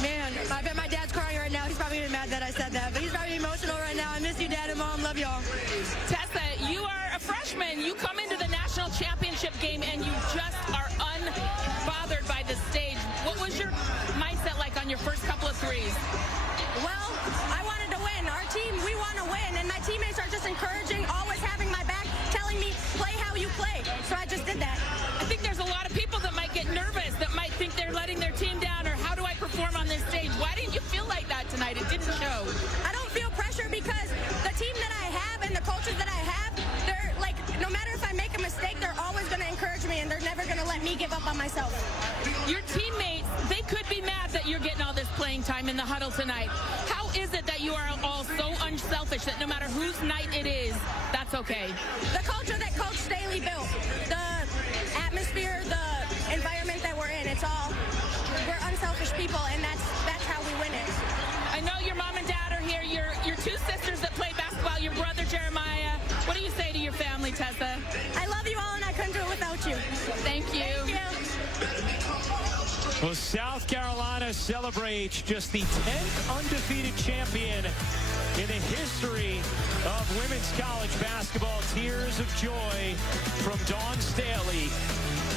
man, I bet my dad's crying right now. He's probably going to be mad that I said that. But he's probably emotional right now. I miss you, Dad and Mom. Love y'all. Tessa, you are a freshman. You come into the national championship game, and you just are unbothered by the stage. What was your mindset like on your first couple of threes? Well, I wanted to win. Our team, we want to win. And my teammates are just encouraging, always having my back, telling me, play how you play. So I just did that. I think there's a lot of people that might get nervous, that might think they're letting their team down, or how do I perform on this stage? Why didn't you feel like that tonight? It didn't show. I don't feel pressure because the team that I have and the coaches that I have, they're like, no matter if I make a mistake, they're always going to encourage me, and they're never going to let me give up on myself. Your teammates, they could be mad that you're getting all this playing time in the huddle tonight. How is it that you are all so unselfish that no matter whose night it is, that's okay? The culture that Coach Staley built, the atmosphere, the environment that we're in, we're unselfish people, and that's how we win it. I know your mom and dad are here. Your 2 sisters that play basketball, your brother Jeremiah. What do you say to your family, Tessa? I love you all, and I couldn't do it without you. Thank you. Thank you. Well, South Carolina celebrates just the 10th undefeated champion in the history of women's college basketball. Tears of joy from Dawn Staley.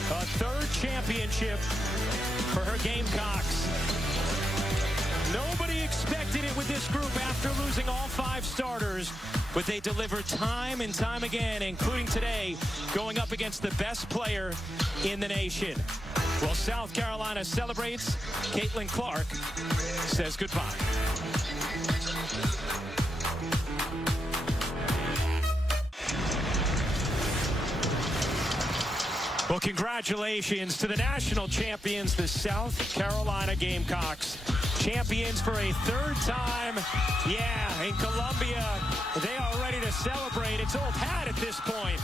A 3rd championship for her Gamecocks. Nobody expected it with this group after losing all 5 starters, but they delivered time and time again, including today, going up against the best player in the nation. Well, South Carolina celebrates. Caitlin Clark says goodbye. Well, congratulations to the national champions, the South Carolina Gamecocks. Champions for a 3rd time. Yeah, in Columbia, they are ready to celebrate. It's old hat at this point.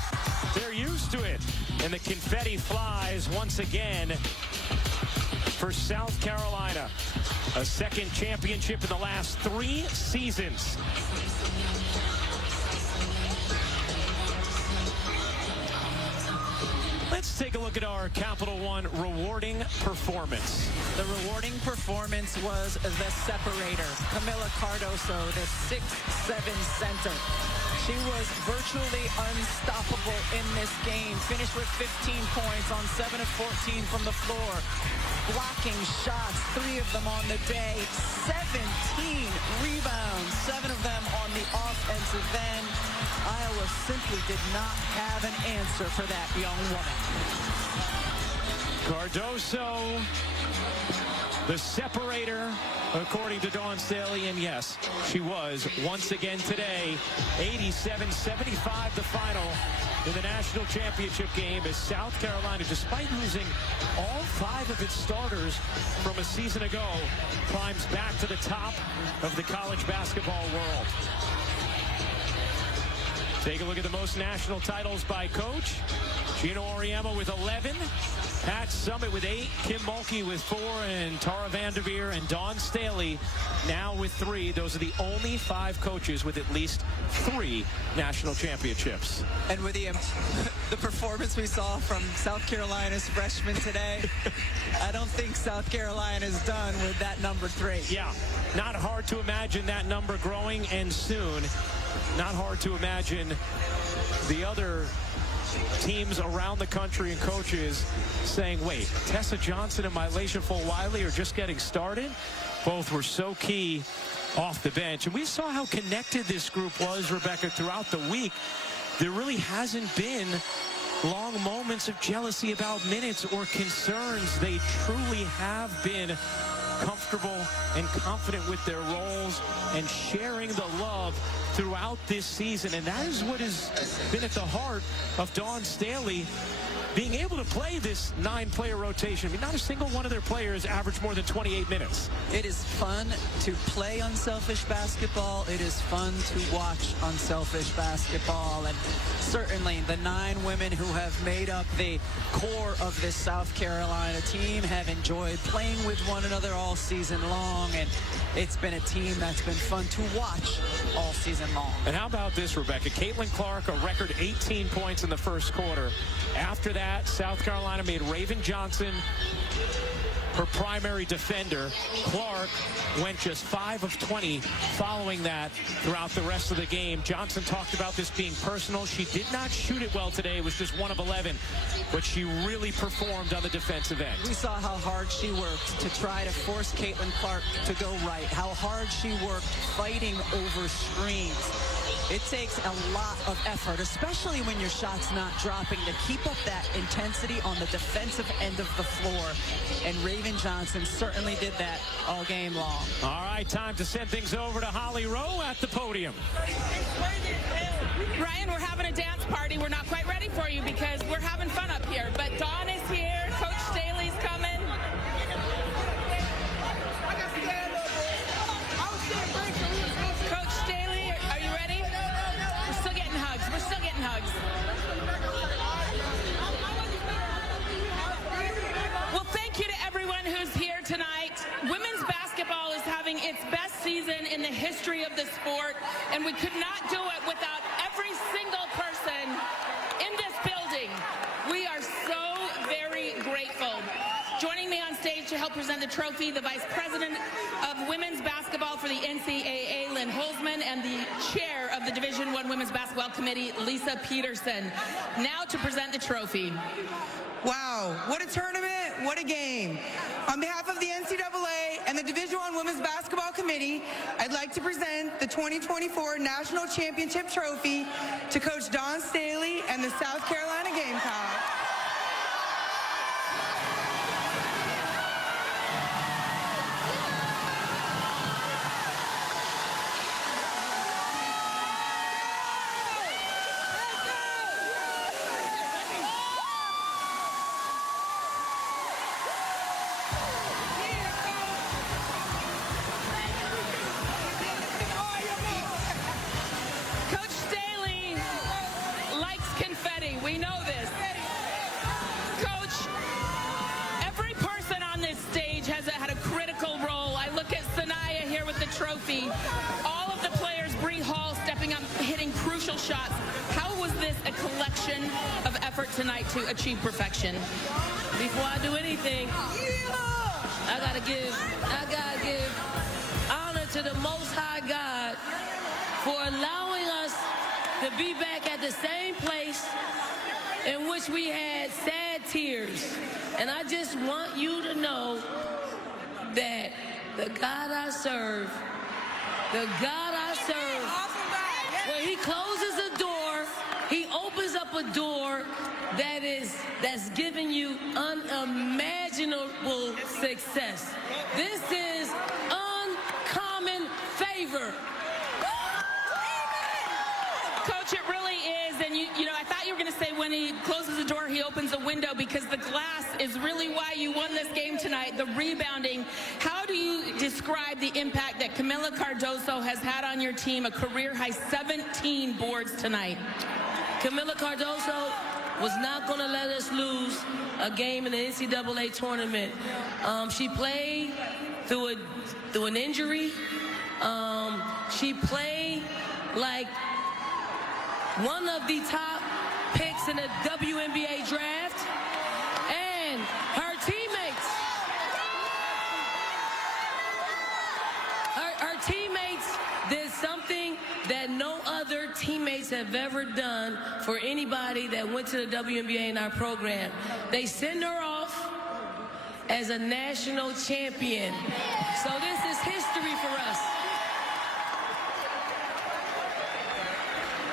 They're used to it. And the confetti flies once again for South Carolina. A second championship in the last 3 seasons. Let's take a look at our Capital One rewarding performance. The rewarding performance was the separator. Camila Cardoso, the 6'7" center. She was virtually unstoppable in this game. Finished with 15 points on 7 of 14 from the floor. Blocking shots, 3 of them on the day. 17 rebounds, 7 of them on the offensive end. Iowa simply did not have an answer for that young woman. Cardoso, the separator, according to Dawn Staley, and yes, she was once again today. 87-75 the final in the national championship game as South Carolina, despite losing all 5 of its starters from a season ago, climbs back to the top of the college basketball world. Take a look at the most national titles by coach. Gino Auriemma with 11. Pat Summitt with 8. Kim Mulkey with 4. And Tara Vanderveer and Dawn Staley now with 3. Those are the only 5 coaches with at least 3 national championships. And with the performance we saw from South Carolina's freshmen today, I don't think South Carolina's done with that number 3. Yeah, not hard to imagine that number growing, and soon. Not hard to imagine the other teams around the country and coaches saying, wait, Tessa Johnson and Mylacia Fulwiley are just getting started. Both were so key off the bench. And we saw how connected this group was, Rebecca, throughout the week. There really hasn't been long moments of jealousy about minutes or concerns. They truly have been comfortable and confident with their roles and sharing the love throughout this season. And that is what has been at the heart of Dawn Staley being able to play this 9-player rotation. I mean, not a single one of their players averaged more than 28 minutes. It is fun to play unselfish basketball. It is fun to watch unselfish basketball. And certainly the 9 women who have made up the core of this South Carolina team have enjoyed playing with one another all season long. And it's been a team that's been fun to watch all season long. And how about this, Rebecca? Caitlin Clark, a record 18 points in the first quarter. After that, South Carolina made Raven Johnson her primary defender. Clark went just 5 of 20 following that throughout the rest of the game. Johnson talked about this being personal. She did not shoot it well today. It was just 1 of 11, but she really performed on the defensive end. We saw how hard she worked to try to force Caitlin Clark to go right, how hard she worked fighting over screens. It takes a lot of effort, especially when your shot's not dropping, to keep up that intensity on the defensive end of the floor. And Raven Johnson certainly did that all game long. All right, time to send things over to Holly Rowe at the podium. Ryan, we're having a dance party. We're not quite ready for you because we're having fun up here. But Dawn is here. Coach Staley's coming. Coach Staley, are you ready? We're still getting hugs. We're still getting hugs. Well, thank you to everyone who's here tonight. Women's basketball is having its best season in the history of the sport, and we could not do it without every single person in this building. We are so very grateful. Joining me on stage to help present the trophy, the Vice President of Women's Basketball for the NCAA, Lynn Holzman, and the Chair of the Division I Women's Basketball Committee, Lisa Peterson. Now to present the trophy. Wow, what a tournament, what a game. On behalf of the NCAA and the Division I Women's Basketball Committee, I'd like to present the 2024 National Championship Trophy to Coach Dawn Staley and the South Carolina Gamecocks. We know all of the players, Bree Hall stepping up, hitting crucial shots. How was this a collection of effort tonight to achieve perfection? Before I do anything, I gotta give honor to the Most High God for allowing us to be back at the same place in which we had sad tears. And I just want you to know that the God I serve, when he closes a door, he opens up a door that's giving you unimaginable success. This is uncommon favor. Coach, it really is, and you know, I thought you were going to say when he closes the door, he opens a window, because the glass is really why you won this game tonight, the rebounding. How do you describe the impact that Camila Cardoso has had on your team, a career-high 17 boards tonight? Camila Cardoso was not going to let us lose a game in the NCAA tournament. She played through an injury. She played like one of the top picks in the WNBA draft, and her teammates did something that no other teammates have ever done for anybody that went to the WNBA in our program. They send her off as a national champion. So this is history for us.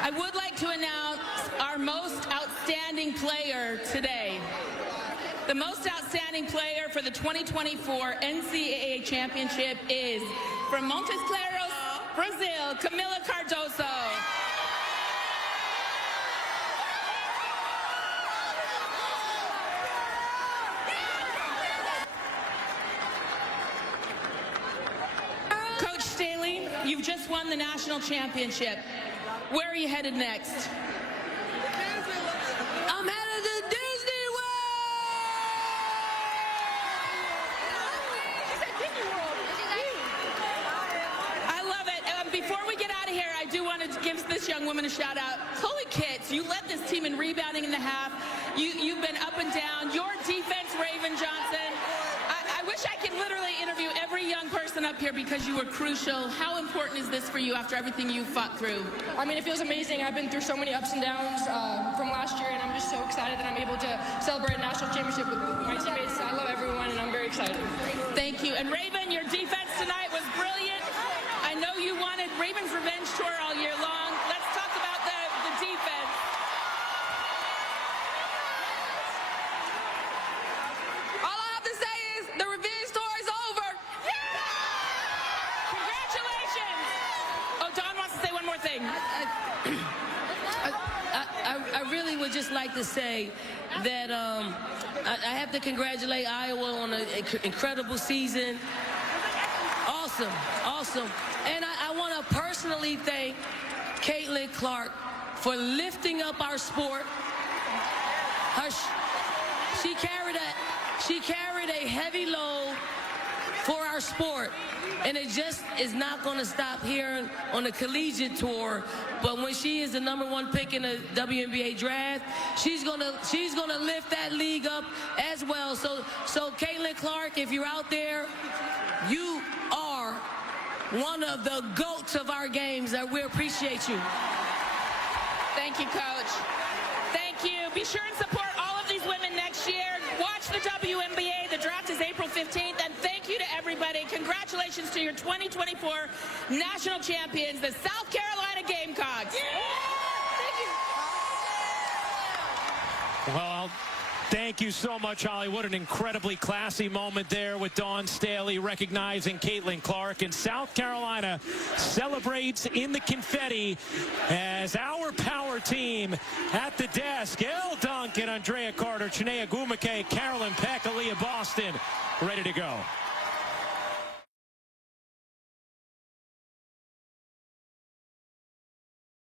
I would like to announce our most outstanding player today. The most outstanding player for the 2024 NCAA Championship is, from Montes Claros, Brazil, Camila Cardoso. Coach Staley, you've just won the national championship. Where are you headed next? I'm headed to Disney World! I love it. Before we get out of here, I do want to give this young woman a shout out. Holy Kits, you led this team in rebounding in the half. You've been up and down. Your defense, Raven Johnson. I wish I could literally interview every young person up here because you were crucial. How important is this for you after everything you fought through? I mean, it feels amazing. I've been through so many ups and downs from last year, and I'm just so excited that I'm able to celebrate a national championship with my teammates. I love everyone, and I'm very excited. Thank you. And Raven, your defense tonight was brilliant. I know you wanted Raven's Revenge Tour all year long. Let's talk about the defense. All I have to say is the revenge tour is over. Congratulations. Oh, Dawn wants to say one more thing. I really would just like to say that I have to congratulate Iowa on an incredible season. Awesome. And I want to personally thank Caitlin Clark for lifting up our sport. She carried a heavy load for our sport, and it just is not going to stop here on the collegiate tour. But when she is the #1 pick in the WNBA draft, she's gonna lift that league up as well. So Caitlin Clark, if you're out there, you are one of the GOATs of our games, and we appreciate you. Thank you, Coach. Thank you. Be sure and support all of these women next year. Watch the WNBA. The draft is April 15th. And thank you to everybody. Congratulations to your 2024 national champions, the South Carolina Gamecocks. Well, thank you so much, Holly. What an incredibly classy moment there with Dawn Staley recognizing Caitlin Clark. And South Carolina celebrates in the confetti as our power team at the desk. Elle Duncan, Andrea Carter, Chinea Gumake, Carolyn Peck, Aaliyah Boston, ready to go.